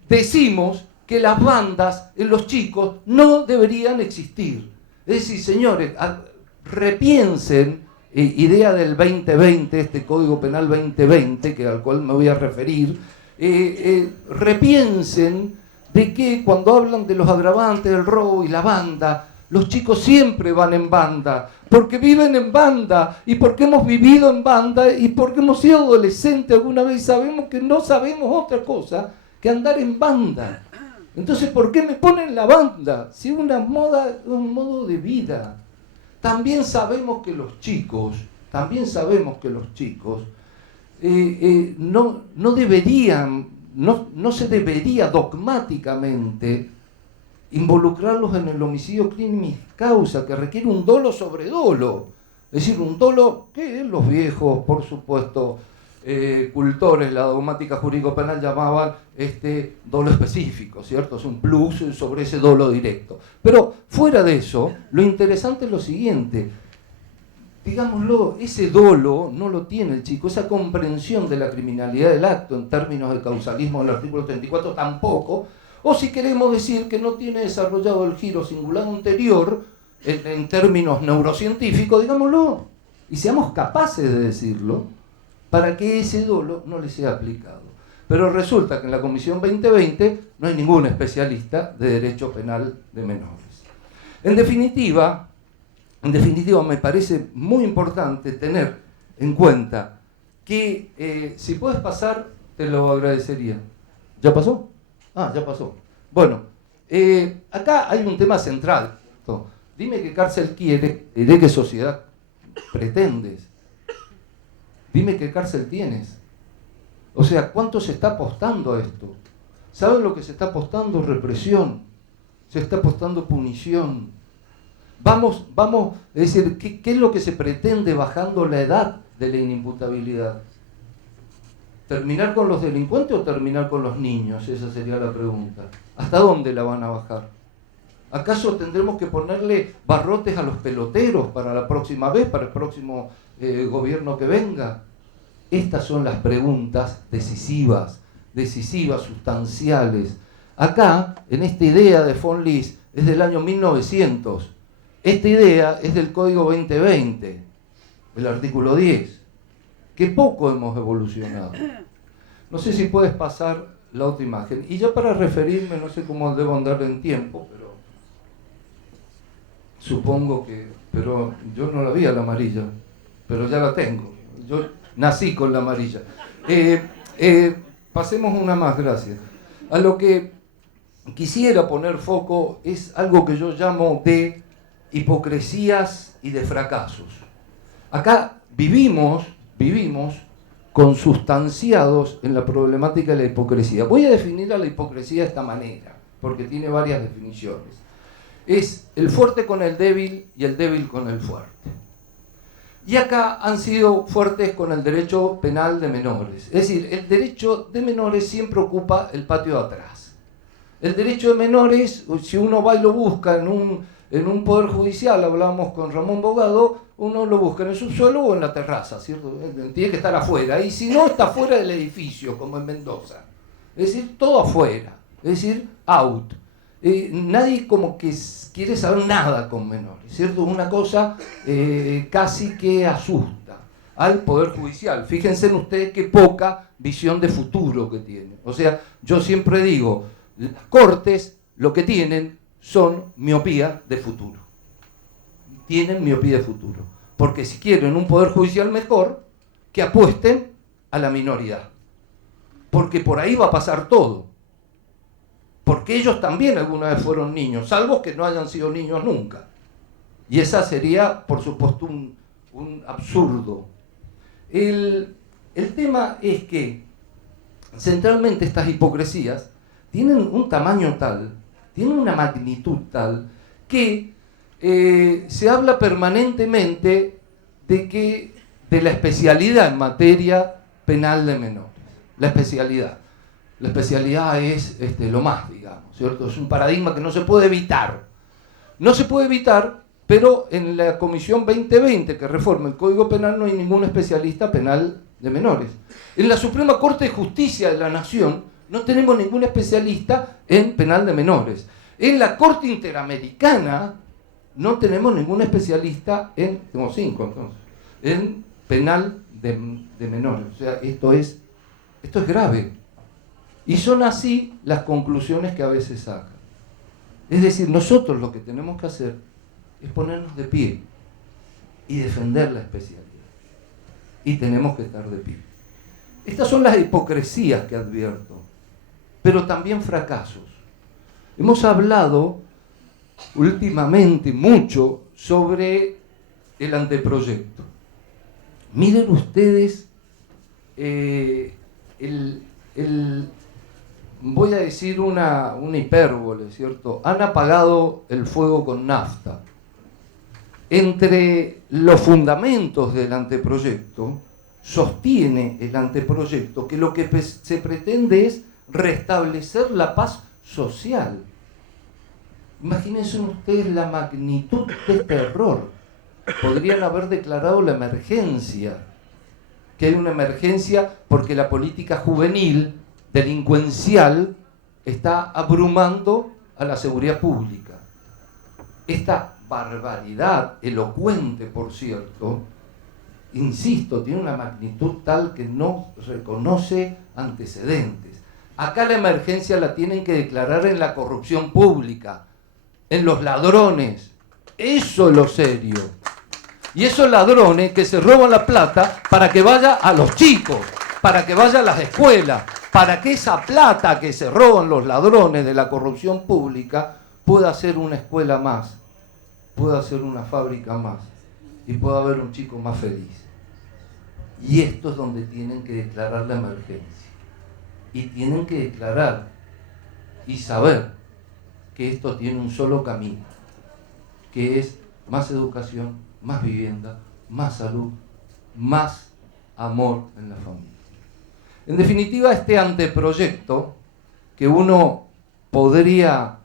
decimos que las bandas en los chicos no deberían existir. Es decir, señores, repiensen, idea del 2020, este Código Penal 2020, al cual me voy a referir, repiensen de que cuando hablan de los agravantes del robo y la banda, los chicos siempre van en banda, porque viven en banda, y porque hemos vivido en banda, y porque hemos sido adolescentes alguna vez y sabemos que no sabemos otra cosa que andar en banda. Entonces, ¿por qué me ponen la banda? Si es una moda, un modo de vida. También sabemos que los chicos no deberían, no se debería dogmáticamente involucrarlos en el homicidio criminis causa, que requiere un dolo sobre dolo. Es decir, un dolo que los viejos, por supuesto, cultores, la dogmática jurídico-penal llamaban dolo específico, ¿cierto? Es un plus sobre ese dolo directo. Pero fuera de eso, lo interesante es lo siguiente. Digámoslo, ese dolo no lo tiene el chico, esa comprensión de la criminalidad del acto en términos de causalismo del artículo 34 tampoco. O si queremos decir que no tiene desarrollado el giro singular anterior, en términos neurocientíficos, digámoslo, y seamos capaces de decirlo, para que ese dolo no le sea aplicado. Pero resulta que en la Comisión 2020 no hay ningún especialista de derecho penal de menores. En definitiva, me parece muy importante tener en cuenta que si puedes pasar, te lo agradecería. ¿Ya pasó? Ah, ya pasó. Bueno, acá hay un tema central. Dime qué cárcel quieres y de qué sociedad pretendes. Dime qué cárcel tienes. O sea, ¿cuánto se está apostando a esto? ¿Saben lo que se está apostando? Represión. Se está apostando punición. Vamos, es decir, ¿qué es lo que se pretende bajando la edad de la inimputabilidad? ¿Terminar con los delincuentes o terminar con los niños? Esa sería la pregunta. ¿Hasta dónde la van a bajar? ¿Acaso tendremos que ponerle barrotes a los peloteros para la próxima vez, para el próximo gobierno que venga? Estas son las preguntas decisivas, sustanciales. Acá, en esta idea de von Lis, es del año 1900. Esta idea es del Código 2020, el artículo 10. Que poco hemos evolucionado. No sé si puedes pasar la otra imagen. Y ya para referirme, no sé cómo debo andar en tiempo, pero supongo que... Pero yo no la vi a la amarilla, pero ya la tengo. Yo nací con la amarilla. Pasemos una más, gracias. A lo que quisiera poner foco es algo que yo llamo de hipocresías y de fracasos. Acá vivimos consustanciados en la problemática de la hipocresía. Voy a definir a la hipocresía de esta manera, porque tiene varias definiciones. Es el fuerte con el débil y el débil con el fuerte. Y acá han sido fuertes con el derecho penal de menores. Es decir, el derecho de menores siempre ocupa el patio de atrás. El derecho de menores, si uno va y lo busca en un poder judicial, hablábamos con Ramón Bogado, uno lo busca en el subsuelo o en la terraza, ¿cierto? Tiene que estar afuera. Y si no, está fuera del edificio, como en Mendoza. Es decir, todo afuera. Es decir, out. Nadie como que quiere saber nada con menores, ¿cierto? Una cosa casi que asusta al Poder Judicial. Fíjense en ustedes qué poca visión de futuro que tienen. O sea, yo siempre digo, las Cortes lo que tienen son miopía de futuro. Tienen miopía de futuro. Porque si quieren un Poder Judicial mejor, que apuesten a la minoridad. Porque por ahí va a pasar todo. Porque ellos también alguna vez fueron niños, salvo que no hayan sido niños nunca. Y esa sería, por supuesto, un absurdo. El tema es que, centralmente, estas hipocresías tienen un tamaño tal, tienen una magnitud tal, que se habla permanentemente de la especialidad en materia penal de menores. La especialidad. La especialidad es lo más, digamos, ¿cierto? Es un paradigma que no se puede evitar. No se puede evitar, pero en la Comisión 2020 que reforma el Código Penal no hay ningún especialista penal de menores. En la Suprema Corte de Justicia de la Nación no tenemos ningún especialista en penal de menores. En la Corte Interamericana no tenemos ningún especialista tengo 5 entonces, en penal de menores. O sea, esto es grave. Y son así las conclusiones que a veces sacan. Es decir, nosotros lo que tenemos que hacer es ponernos de pie y defender la especialidad. Y tenemos que estar de pie. Estas son las hipocresías que advierto, pero también fracasos. Hemos hablado últimamente mucho sobre el anteproyecto. Miren ustedes voy a decir una hipérbole, ¿cierto? Han apagado el fuego con nafta. Entre los fundamentos del anteproyecto, sostiene el anteproyecto que lo que se pretende es restablecer la paz social. Imagínense ustedes la magnitud de este error. Podrían haber declarado la emergencia, que hay una emergencia porque la política juvenil delincuencial está abrumando a la seguridad pública. Esta barbaridad, elocuente por cierto, insisto, tiene una magnitud tal que no reconoce antecedentes. Acá la emergencia la tienen que declarar en la corrupción pública, en los ladrones. Eso es lo serio. Y esos ladrones que se roban la plata para que vaya a los chicos, para que vaya a las escuelas, para que esa plata que se roban los ladrones de la corrupción pública pueda ser una escuela más, pueda ser una fábrica más y pueda haber un chico más feliz. Y esto es donde tienen que declarar la emergencia. Y tienen que declarar y saber que esto tiene un solo camino, que es más educación, más vivienda, más salud, más amor en la familia. En definitiva, este anteproyecto, que uno podrían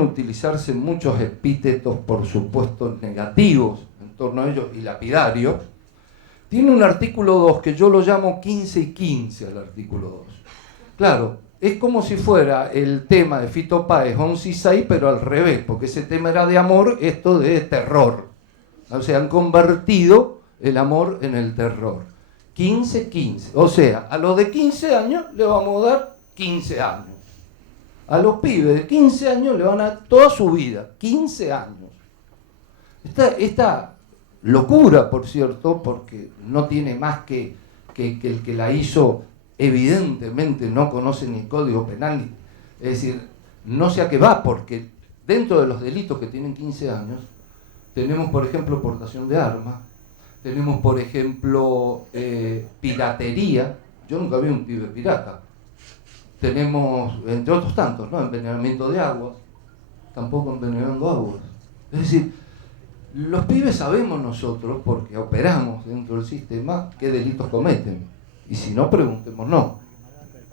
utilizarse muchos epítetos, por supuesto, negativos en torno a ellos y lapidarios, tiene un artículo 2 que yo lo llamo 15 y 15 al artículo 2. Claro, es como si fuera el tema de Fito Páez, 11 y 6, pero al revés, porque ese tema era de amor, esto de terror. O sea, han convertido el amor en el terror. 15-15. O sea, a los de 15 años le vamos a dar 15 años. A los pibes de 15 años le van a dar toda su vida, 15 años. Esta locura, por cierto, porque no tiene más que el que la hizo, evidentemente no conoce ni el Código Penal, es decir, no sé a qué va, porque dentro de los delitos que tienen 15 años, tenemos, por ejemplo, portación de armas, tenemos, por ejemplo, piratería. Yo nunca vi un pibe pirata. Tenemos, entre otros tantos, ¿no? Envenenamiento de aguas, tampoco envenenando aguas. Es decir, los pibes sabemos nosotros, porque operamos dentro del sistema, qué delitos cometen. Y si no, preguntémonos.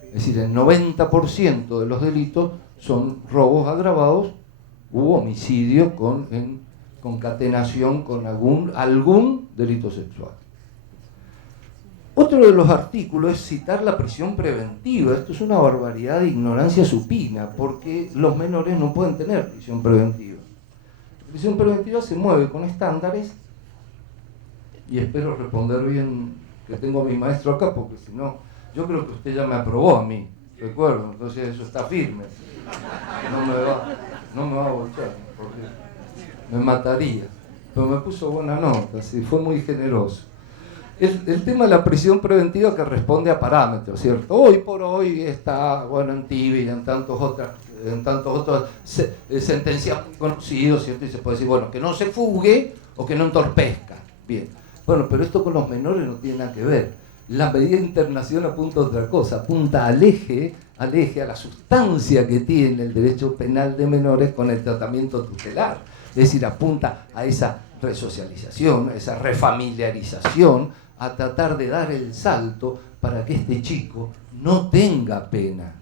Es decir, el 90% de los delitos son robos agravados u homicidio con concatenación con algún delito sexual. Otro de los artículos es citar la prisión preventiva. Esto es una barbaridad de ignorancia supina, porque los menores no pueden tener prisión preventiva. La prisión preventiva se mueve con estándares, y espero responder bien, que tengo a mi maestro acá, porque si no, yo creo que usted ya me aprobó a mí, recuerdo, entonces eso está firme. No me va a voltear, porque me mataría, pero me puso buena nota, sí, fue muy generoso. El tema de la prisión preventiva que responde a parámetros, ¿cierto? Hoy por hoy está, bueno, en Tibia y en tantos otros sentencias muy conocidos, ¿cierto? Y se puede decir, bueno, que no se fugue o que no entorpezca. Bien. Bueno, pero esto con los menores no tiene nada que ver. La medida de internación apunta a otra cosa, apunta al eje, a la sustancia que tiene el derecho penal de menores con el tratamiento tutelar. Es decir, apunta a esa resocialización, a esa refamiliarización, a tratar de dar el salto para que este chico no tenga pena.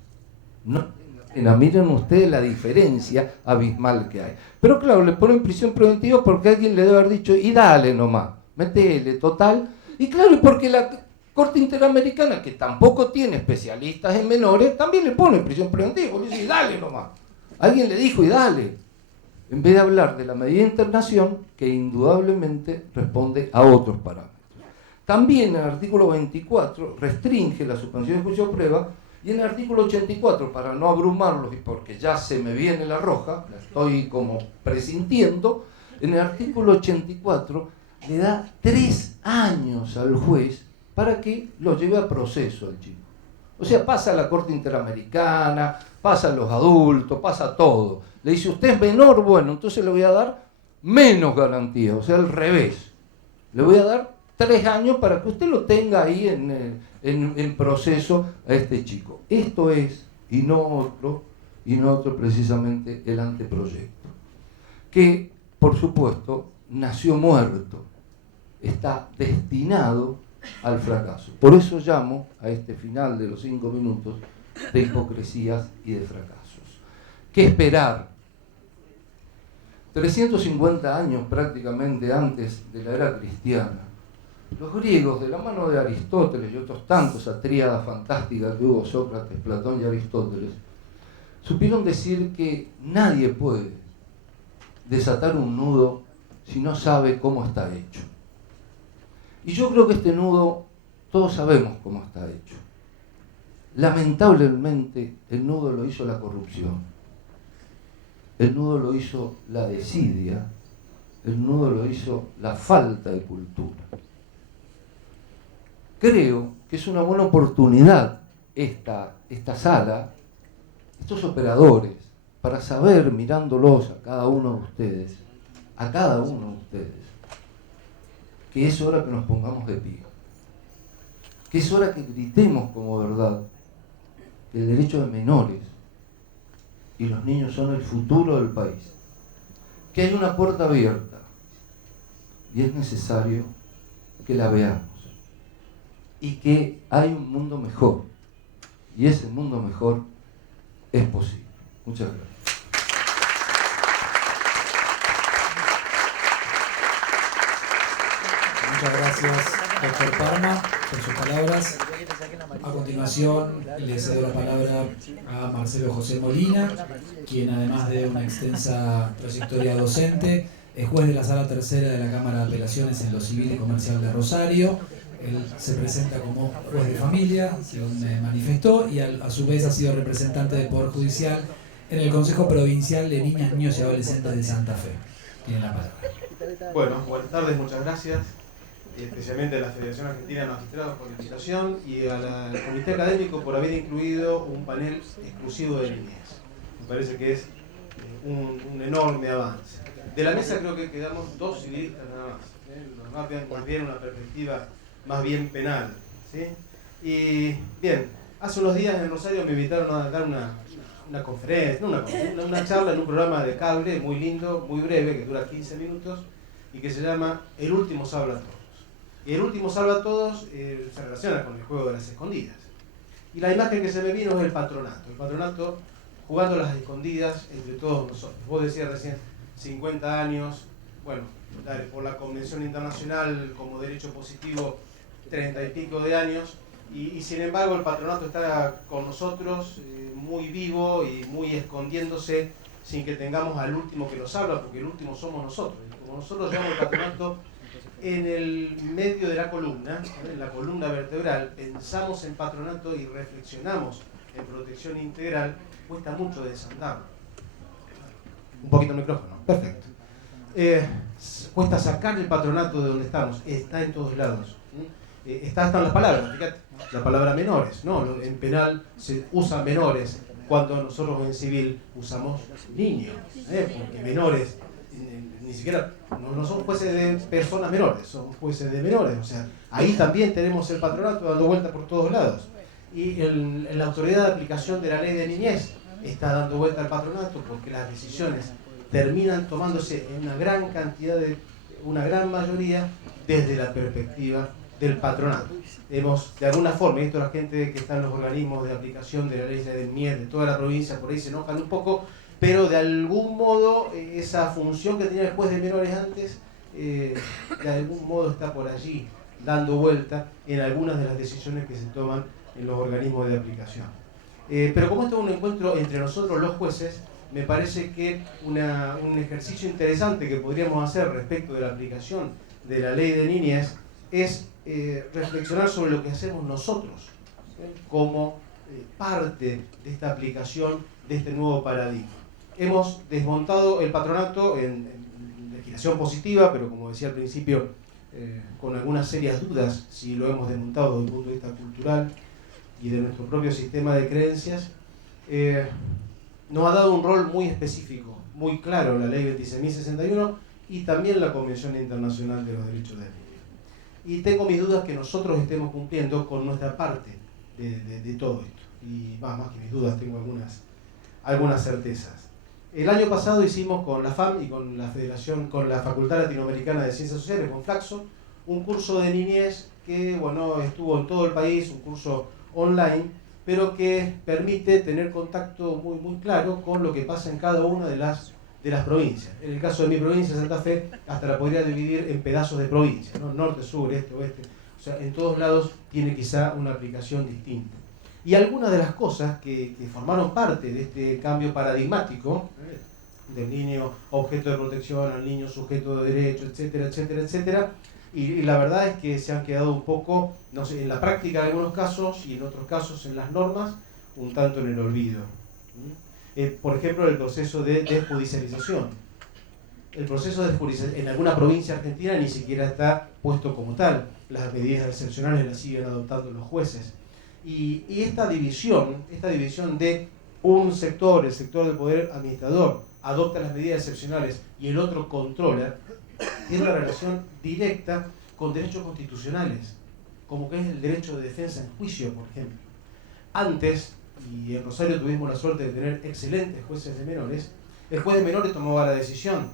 No tenga pena. Miren ustedes la diferencia abismal que hay. Pero claro, le ponen prisión preventiva porque alguien le debe haber dicho, y dale nomás, metele, total. Y claro, porque la Corte Interamericana, que tampoco tiene especialistas en menores, también le pone prisión preventiva. Le dice, y dale nomás. Alguien le dijo, y dale. En vez de hablar de la medida de internación, que indudablemente responde a otros parámetros. También el artículo 24 restringe la suspensión de juicio de prueba, y en el artículo 84, para no abrumarlos y porque ya se me viene la roja, la estoy como presintiendo, en el artículo 84 le da 3 años al juez para que lo lleve a proceso al chico. O sea, pasa a la Corte Interamericana, pasa a los adultos, pasa todo. Le dice, usted es menor, bueno, entonces le voy a dar menos garantía, o sea, al revés. Le voy a dar 3 años para que usted lo tenga ahí en proceso a este chico. Esto es, y no otro precisamente el anteproyecto, que, por supuesto, nació muerto, está destinado al fracaso. Por eso llamo a este final de los 5 minutos de hipocresías y de fracasos. ¿Qué esperar? 350 años prácticamente antes de la era cristiana, Los griegos, de la mano de Aristóteles y otros tantos, esa tríada fantástica que hubo, Sócrates, Platón y Aristóteles, supieron decir que nadie puede desatar un nudo si no sabe cómo está hecho. Y yo creo que este nudo, todos sabemos cómo está hecho. Lamentablemente, el nudo lo hizo la corrupción. El nudo lo hizo la desidia. El nudo lo hizo la falta de cultura. Creo que es una buena oportunidad esta sala, estos operadores, para saber, mirándolos a cada uno de ustedes, que es hora que nos pongamos de pie, que es hora que gritemos como verdad que el derecho de menores y los niños son el futuro del país, que hay una puerta abierta y es necesario que la veamos, y que hay un mundo mejor, y ese mundo mejor es posible. Muchas gracias. Muchas gracias, doctor Parma, por sus palabras. A continuación, le cedo la palabra a Marcelo José Molina, quien además de una extensa trayectoria docente, es juez de la Sala Tercera de la Cámara de Apelaciones en lo Civil y Comercial de Rosario. Él se presenta como juez de familia, según me manifestó, y a su vez ha sido representante del Poder Judicial en el Consejo Provincial de Niñas, Niños y Adolescentes de Santa Fe. Tiene la palabra. Bueno, buenas tardes, muchas gracias, especialmente a la Federación Argentina de Magistrados por la invitación y al Comité Académico por haber incluido un panel exclusivo de niñez. Me parece que es un enorme avance. De la mesa creo que quedamos 2 civilistas nada más. Los demás bien una perspectiva más bien penal, ¿sí? Y bien, hace unos días en Rosario me invitaron a dar una conferencia, una charla en un programa de cable muy lindo, muy breve, que dura 15 minutos y que se llama El Último Salva a Todos. Y El Último Salva a Todos se relaciona con el juego de las escondidas. Y la imagen que se me vino es el patronato jugando las escondidas entre todos nosotros. Vos decías recién 50 años, bueno, por la Convención Internacional como derecho positivo 30 y pico de años, y sin embargo el patronato está con nosotros muy vivo y muy escondiéndose sin que tengamos al último que nos habla, porque el último somos nosotros. Y como nosotros llevamos el patronato en el medio de la columna, en la columna vertebral, pensamos en patronato y reflexionamos en protección integral, cuesta mucho desandarlo. Un poquito el micrófono, perfecto. Cuesta sacar el patronato de donde estamos, está en todos lados. Está hasta en las palabras, fíjate, la palabra menores, ¿no? En penal se usan menores, cuando nosotros en civil usamos niños, porque menores ni siquiera no son jueces de personas menores, son jueces de menores, o sea, ahí también tenemos el patronato dando vuelta por todos lados. Y la autoridad de aplicación de la ley de niñez está dando vuelta al patronato porque las decisiones terminan tomándose en una gran mayoría desde la perspectiva del patronato. Hemos, de alguna forma, y esto la gente que está en los organismos de aplicación de la ley del MIER de toda la provincia, por ahí se enojan un poco, pero de algún modo esa función que tenía el juez de menores antes, de algún modo está por allí, dando vuelta en algunas de las decisiones que se toman en los organismos de aplicación. Pero como esto es un encuentro entre nosotros los jueces, me parece que un ejercicio interesante que podríamos hacer respecto de la aplicación de la ley de niñez es reflexionar sobre lo que hacemos nosotros como parte de esta aplicación de este nuevo paradigma. Hemos desmontado el patronato en legislación positiva, pero como decía al principio, con algunas serias dudas si lo hemos desmontado desde el punto de vista cultural y de nuestro propio sistema de creencias. Nos ha dado un rol muy específico, muy claro en la ley 26.061 y también la Convención Internacional de los Derechos del Niño. Y tengo mis dudas que nosotros estemos cumpliendo con nuestra parte de todo esto. Y más que mis dudas, tengo algunas certezas. El año pasado hicimos con la FAM y con la Federación, con la Facultad Latinoamericana de Ciencias Sociales, con Flaxo, un curso de niñez que estuvo en todo el país, un curso online, pero que permite tener contacto muy claro con lo que pasa en cada una de las de las provincias. En el caso de mi provincia, Santa Fe, hasta la podría dividir en pedazos de provincia, ¿no? Norte, sur, este, oeste. O sea, en todos lados tiene quizá una aplicación distinta. Y algunas de las cosas que formaron parte de este cambio paradigmático, del niño objeto de protección al niño sujeto de derecho, etcétera, etcétera, etcétera, y la verdad es que se han quedado un poco, no sé, en la práctica en algunos casos y en otros casos en las normas, un tanto en el olvido. Por ejemplo, el proceso de desjudicialización. El proceso de desjudicialización en alguna provincia argentina ni siquiera está puesto como tal. Las medidas excepcionales las siguen adoptando los jueces. Y esta división de un sector, el sector del poder administrador, adopta las medidas excepcionales y el otro controla, tiene una relación directa con derechos constitucionales, como que es el derecho de defensa en juicio, por ejemplo. Antes, y en Rosario tuvimos la suerte de tener excelentes jueces de menores, el juez de menores tomaba la decisión,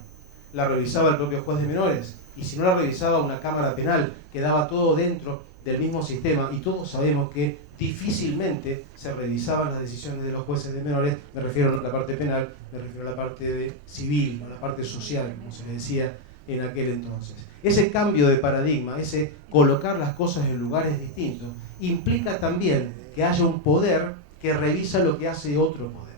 la revisaba el propio juez de menores, y si no la revisaba una cámara penal, quedaba todo dentro del mismo sistema, y todos sabemos que difícilmente se revisaban las decisiones de los jueces de menores, me refiero a la parte penal, me refiero a la parte civil, a la parte social, como se le decía en aquel entonces. Ese cambio de paradigma, ese colocar las cosas en lugares distintos, implica también que haya un poder que revisa lo que hace otro poder.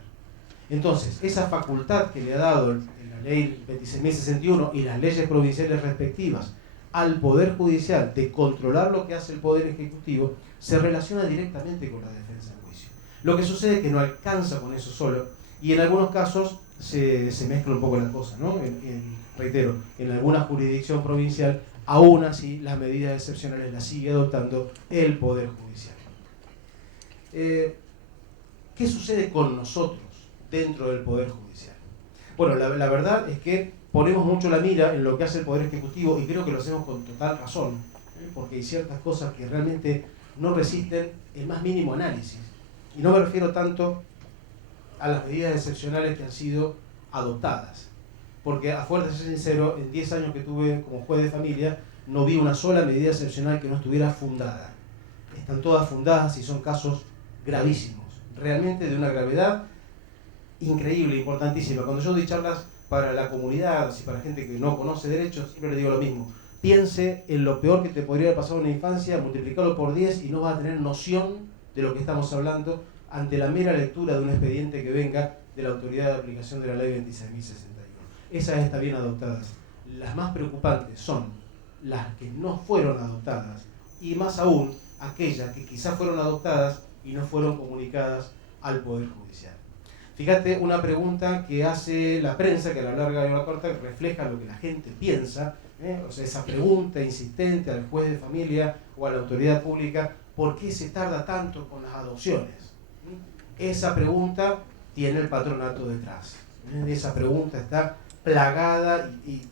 Entonces, esa facultad que le ha dado en la ley 26.061 y las leyes provinciales respectivas al Poder Judicial de controlar lo que hace el Poder Ejecutivo, se relaciona directamente con la defensa en juicio. Lo que sucede es que no alcanza con eso solo, y en algunos casos se mezcla un poco la cosa, ¿no? Reitero, en alguna jurisdicción provincial, aún así las medidas excepcionales las sigue adoptando el Poder Judicial. ¿Qué sucede con nosotros dentro del Poder Judicial? Bueno, la verdad es que ponemos mucho la mira en lo que hace el Poder Ejecutivo, y creo que lo hacemos con total razón, porque hay ciertas cosas que realmente no resisten el más mínimo análisis. Y no me refiero tanto a las medidas excepcionales que han sido adoptadas, porque a fuerza de ser sincero, en 10 años que tuve como juez de familia, no vi una sola medida excepcional que no estuviera fundada. Están todas fundadas y son casos gravísimos, realmente de una gravedad increíble, importantísima. Cuando yo doy charlas para la comunidad, y para gente que no conoce derechos, siempre le digo lo mismo: piense en lo peor que te podría haber pasado en la infancia, multiplicarlo por 10 y no vas a tener noción de lo que estamos hablando ante la mera lectura de un expediente que venga de la Autoridad de Aplicación de la Ley 26.061. Esas están bien adoptadas. Las más preocupantes son las que no fueron adoptadas, y más aún aquellas que quizás fueron adoptadas y no fueron comunicadas al Poder Judicial. Fíjate, una pregunta que hace la prensa, que a la larga y a la corta refleja lo que la gente piensa, o sea, esa pregunta insistente al juez de familia o a la autoridad pública: ¿por qué se tarda tanto con las adopciones? Esa pregunta tiene el patronato detrás. Esa pregunta está plagada y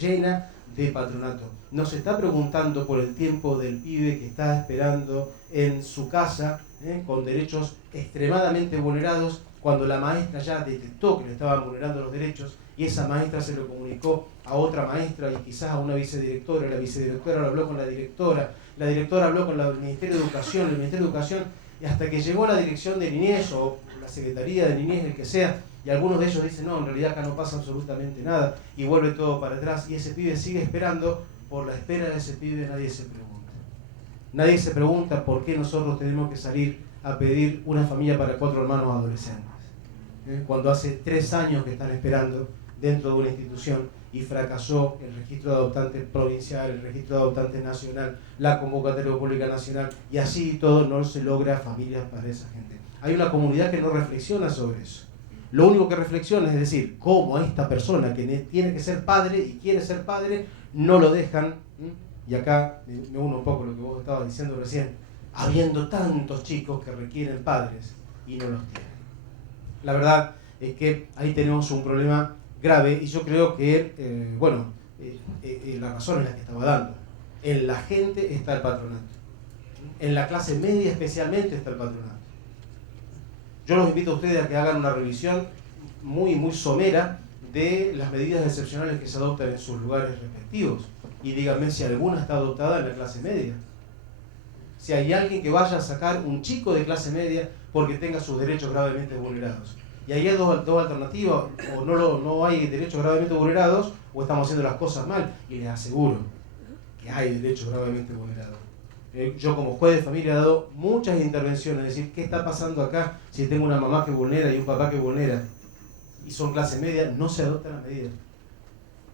llena de patronato. No se está preguntando por el tiempo del pibe que está esperando en su casa, con derechos extremadamente vulnerados, cuando la maestra ya detectó que le estaban vulnerando los derechos, y esa maestra se lo comunicó a otra maestra y quizás a una vicedirectora. La vicedirectora lo habló con la directora habló con el Ministerio de Educación, el Ministerio de Educación, y hasta que llegó la Dirección de Niñez o la Secretaría de Niñez, el que sea, y algunos de ellos dicen: no, en realidad acá no pasa absolutamente nada, y vuelve todo para atrás, y ese pibe sigue esperando. Por la espera de ese pibe nadie se pregunta. Nadie se pregunta por qué nosotros tenemos que salir a pedir una familia para 4 hermanos adolescentes, cuando hace 3 años que están esperando dentro de una institución y fracasó el registro de adoptantes provincial, el registro de adoptantes nacional, la convocatoria pública nacional, y así todo no se logra familias para esa gente. Hay una comunidad que no reflexiona sobre eso. Lo único que reflexiona es decir, cómo a esta persona que tiene que ser padre y quiere ser padre, no lo dejan. Y acá me uno un poco a lo que vos estabas diciendo recién, habiendo tantos chicos que requieren padres y no los tienen. La verdad es que ahí tenemos un problema grave, y yo creo que, la razón es la que estaba dando. En la gente está el patronato. En la clase media especialmente está el patronato. Yo los invito a ustedes a que hagan una revisión muy, muy somera de las medidas excepcionales que se adoptan en sus lugares respectivos. Y díganme si alguna está adoptada en la clase media. Si hay alguien que vaya a sacar un chico de clase media porque tenga sus derechos gravemente vulnerados. Y ahí hay dos alternativas: o no hay derechos gravemente vulnerados, o estamos haciendo las cosas mal. Y les aseguro que hay derechos gravemente vulnerados. Yo como juez de familia he dado muchas intervenciones, es decir, ¿qué está pasando acá si tengo una mamá que vulnera y un papá que vulnera? Y son clase media, no se adopta la medida.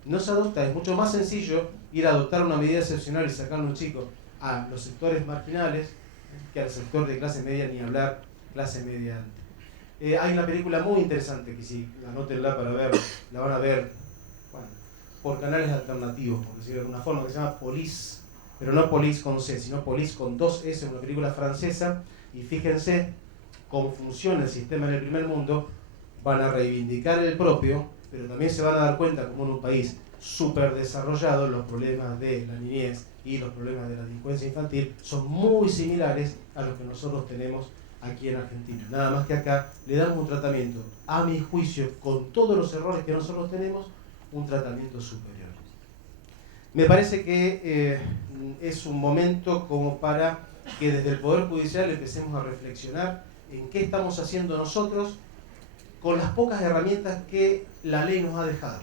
No se adopta, es mucho más sencillo ir a adoptar una medida excepcional y sacarle un chico a los sectores marginales que al sector de clase media, ni hablar clase media alta. Hay una película muy interesante que si anótenla para ver, la van a ver, bueno, por canales alternativos, por decirlo de alguna forma, que se llama Police, pero no Police con C, sino Police con 2 S, una película francesa, y fíjense cómo funciona el sistema en el primer mundo. Van a reivindicar el propio, pero también se van a dar cuenta como en un país súper desarrollado los problemas de la niñez y los problemas de la delincuencia infantil son muy similares a los que nosotros tenemos aquí en Argentina. Nada más que acá le damos un tratamiento, a mi juicio, con todos los errores que nosotros tenemos, un tratamiento superior. Me parece que es un momento como para que desde el Poder Judicial empecemos a reflexionar en qué estamos haciendo nosotros con las pocas herramientas que la ley nos ha dejado.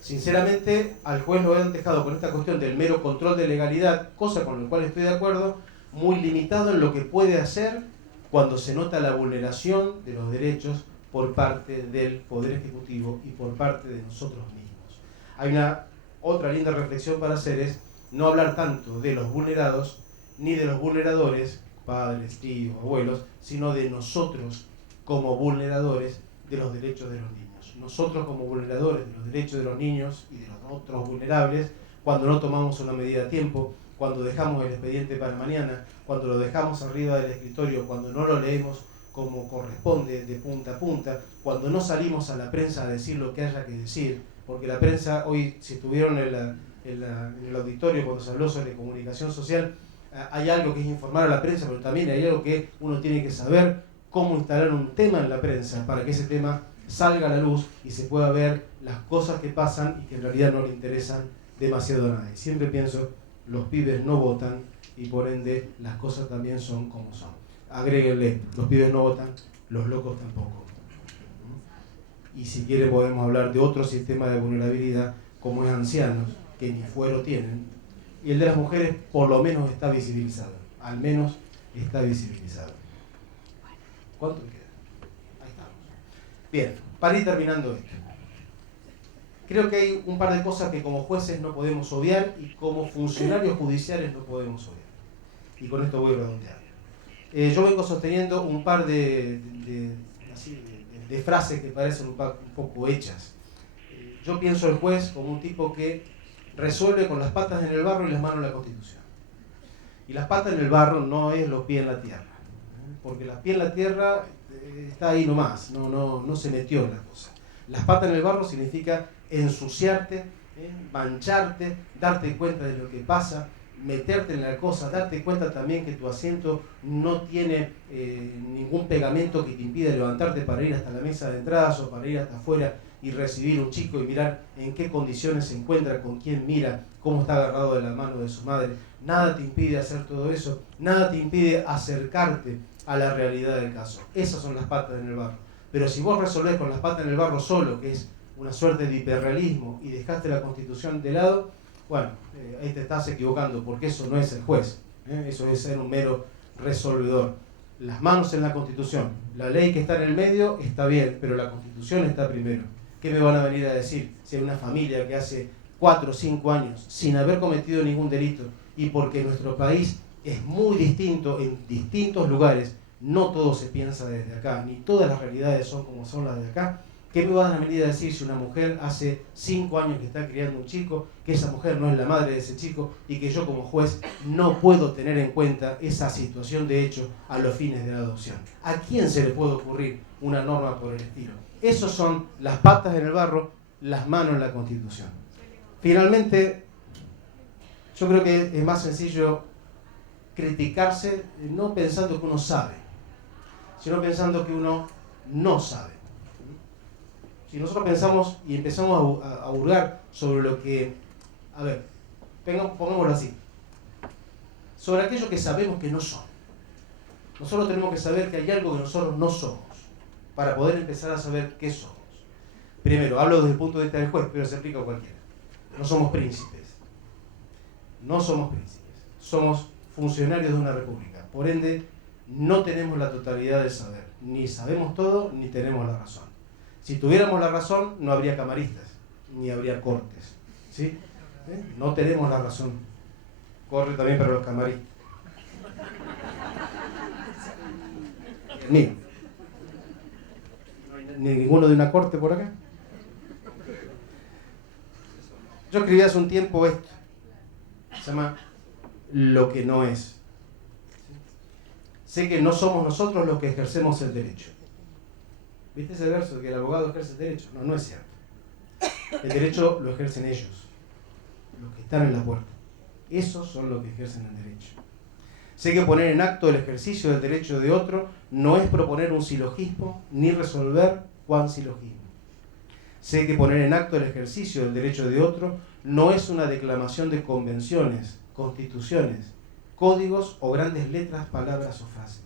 Sinceramente, al juez lo han dejado con esta cuestión del mero control de legalidad, cosa con la cual estoy de acuerdo, muy limitado en lo que puede hacer cuando se nota la vulneración de los derechos por parte del Poder Ejecutivo y por parte de nosotros mismos. Hay una otra linda reflexión para hacer, es no hablar tanto de los vulnerados ni de los vulneradores, padres, tíos, abuelos, sino de nosotros como vulneradores de los derechos de los niños. Nosotros como vulneradores de los derechos de los niños y de los otros vulnerables, cuando no tomamos una medida a tiempo, cuando dejamos el expediente para mañana, cuando lo dejamos arriba del escritorio, cuando no lo leemos como corresponde de punta a punta, cuando no salimos a la prensa a decir lo que haya que decir, porque la prensa, hoy si estuvieron en el auditorio cuando se habló sobre comunicación social, hay algo que es informar a la prensa, pero también hay algo que uno tiene que saber cómo instalar un tema en la prensa para que ese tema salga a la luz y se pueda ver las cosas que pasan y que en realidad no le interesan demasiado a nadie. Siempre pienso, los pibes no votan y por ende las cosas también son como son. Agréguenle, los pibes no votan, los locos tampoco. Y si quiere podemos hablar de otro sistema de vulnerabilidad como es ancianos, que ni fuero tienen, y el de las mujeres por lo menos está visibilizado, al menos está visibilizado. ¿Cuánto queda? Ahí estamos. Bien, para ir terminando esto. Creo que hay un par de cosas que como jueces no podemos obviar y como funcionarios judiciales no podemos obviar. Y con esto voy a redondear. Yo vengo sosteniendo un par de frases que parecen un poco hechas. Yo pienso el juez como un tipo que resuelve con las patas en el barro y las manos en la Constitución. Y las patas en el barro no es los pies en la tierra. Porque las pies en la tierra está ahí nomás, no se metió en la cosa. Las patas en el barro significa ensuciarte, mancharte, darte cuenta de lo que pasa, meterte en la cosa, darte cuenta también que tu asiento no tiene ningún pegamento que te impida levantarte para ir hasta la mesa de entradas o para ir hasta afuera y recibir un chico y mirar en qué condiciones se encuentra, con quién mira, cómo está agarrado de la mano de su madre. Nada te impide hacer todo eso, nada te impide acercarte a la realidad del caso. Esas son las patas en el barro. Pero si vos resolvés con las patas en el barro solo, que es una suerte de hiperrealismo, y dejaste la Constitución de lado, bueno, ahí te estás equivocando, porque eso no es el juez, eso es ser un mero resolvedor. Las manos en la Constitución, la ley que está en el medio está bien, pero la Constitución está primero. ¿Qué me van a venir a decir si hay una familia que hace 4 o 5 años, sin haber cometido ningún delito, y porque nuestro país es muy distinto en distintos lugares, no todo se piensa desde acá, ni todas las realidades son como son las de acá? ¿Qué me van a venir a decir si una mujer hace 5 años que está criando un chico, que esa mujer no es la madre de ese chico y que yo como juez no puedo tener en cuenta esa situación de hecho a los fines de la adopción? ¿A quién se le puede ocurrir una norma por el estilo? Esos son las patas en el barro, las manos en la Constitución. Finalmente, yo creo que es más sencillo criticarse no pensando que uno sabe, sino pensando que uno no sabe. Si nosotros pensamos y empezamos a hurgar sobre lo que, a ver, pongámoslo así, sobre aquello que sabemos que no son. Nosotros tenemos que saber que hay algo que nosotros no somos. para poder empezar a saber qué somos. Primero, hablo desde el punto de vista del juez, pero se aplica a cualquiera. No somos príncipes. No somos príncipes. Somos funcionarios de una república. Por ende, no tenemos la totalidad del saber. Ni sabemos todo, ni tenemos la razón. Si tuviéramos la razón, no habría camaristas, ni habría cortes. ¿Sí? No tenemos la razón. Corre también para los camaristas. Ni ninguno de una corte por acá. Yo escribí hace un tiempo esto. Se llama Lo que no es. Sé que no somos nosotros los que ejercemos el derecho. ¿Viste ese verso de que el abogado ejerce el derecho? No, no es cierto. El derecho lo ejercen ellos, los que están en la puerta. Esos son los que ejercen el derecho. Sé que poner en acto el ejercicio del derecho de otro no es proponer un silogismo ni resolver cuán silogismo. Sé que poner en acto el ejercicio del derecho de otro no es una declamación de convenciones, constituciones, códigos o grandes letras, palabras o frases.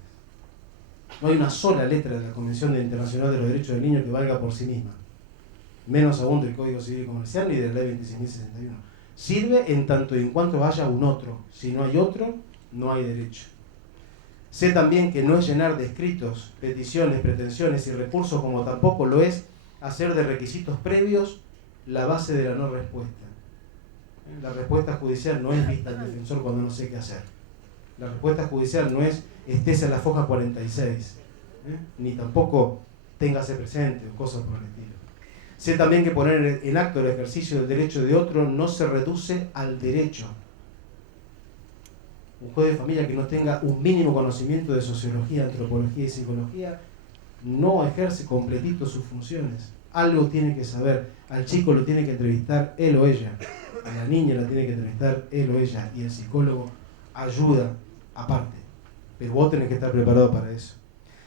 No hay una sola letra de la Convención Internacional de los Derechos del Niño que valga por sí misma, menos aún del Código Civil y Comercial ni de la Ley 26.061. Sirve en tanto y en cuanto haya un otro. Si no hay otro, no hay derecho. Sé también que no es llenar de escritos, peticiones, pretensiones y recursos, como tampoco lo es hacer de requisitos previos la base de la no respuesta. La respuesta judicial no es vista al defensor cuando no sé qué hacer. La respuesta judicial no es estés en la foja 46, ni tampoco téngase presente o cosas por el estilo. Sé también que poner en acto el ejercicio del derecho de otro no se reduce al derecho. Un juez de familia que no tenga un mínimo conocimiento de sociología, antropología y psicología no ejerce completito sus funciones. Algo tiene que saber. Al chico lo tiene que entrevistar él o ella. A la niña la tiene que entrevistar él o ella. Y el psicólogo ayuda aparte. Pero vos tenés que estar preparado para eso.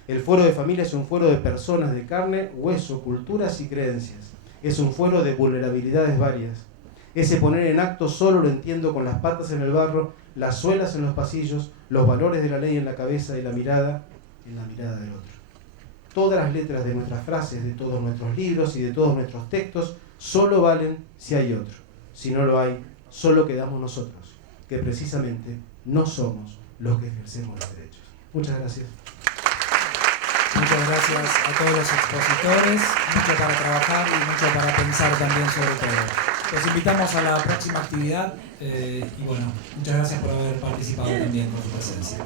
El fuero de familia es un fuero de personas de carne, hueso, culturas y creencias. Es un fuero de vulnerabilidades varias. Ese poner en acto solo lo entiendo con las patas en el barro, las suelas en los pasillos, los valores de la ley en la cabeza y la mirada en la mirada del otro. Todas las letras de nuestras frases, de todos nuestros libros y de todos nuestros textos solo valen si hay otro. Si no lo hay, solo quedamos nosotros, que precisamente no somos los que ejercemos los derechos. Muchas gracias. Muchas gracias a todos los expositores, mucho para trabajar y mucho para pensar también sobre todo. Los invitamos a la próxima actividad y bueno, muchas gracias por haber participado también con su presencia.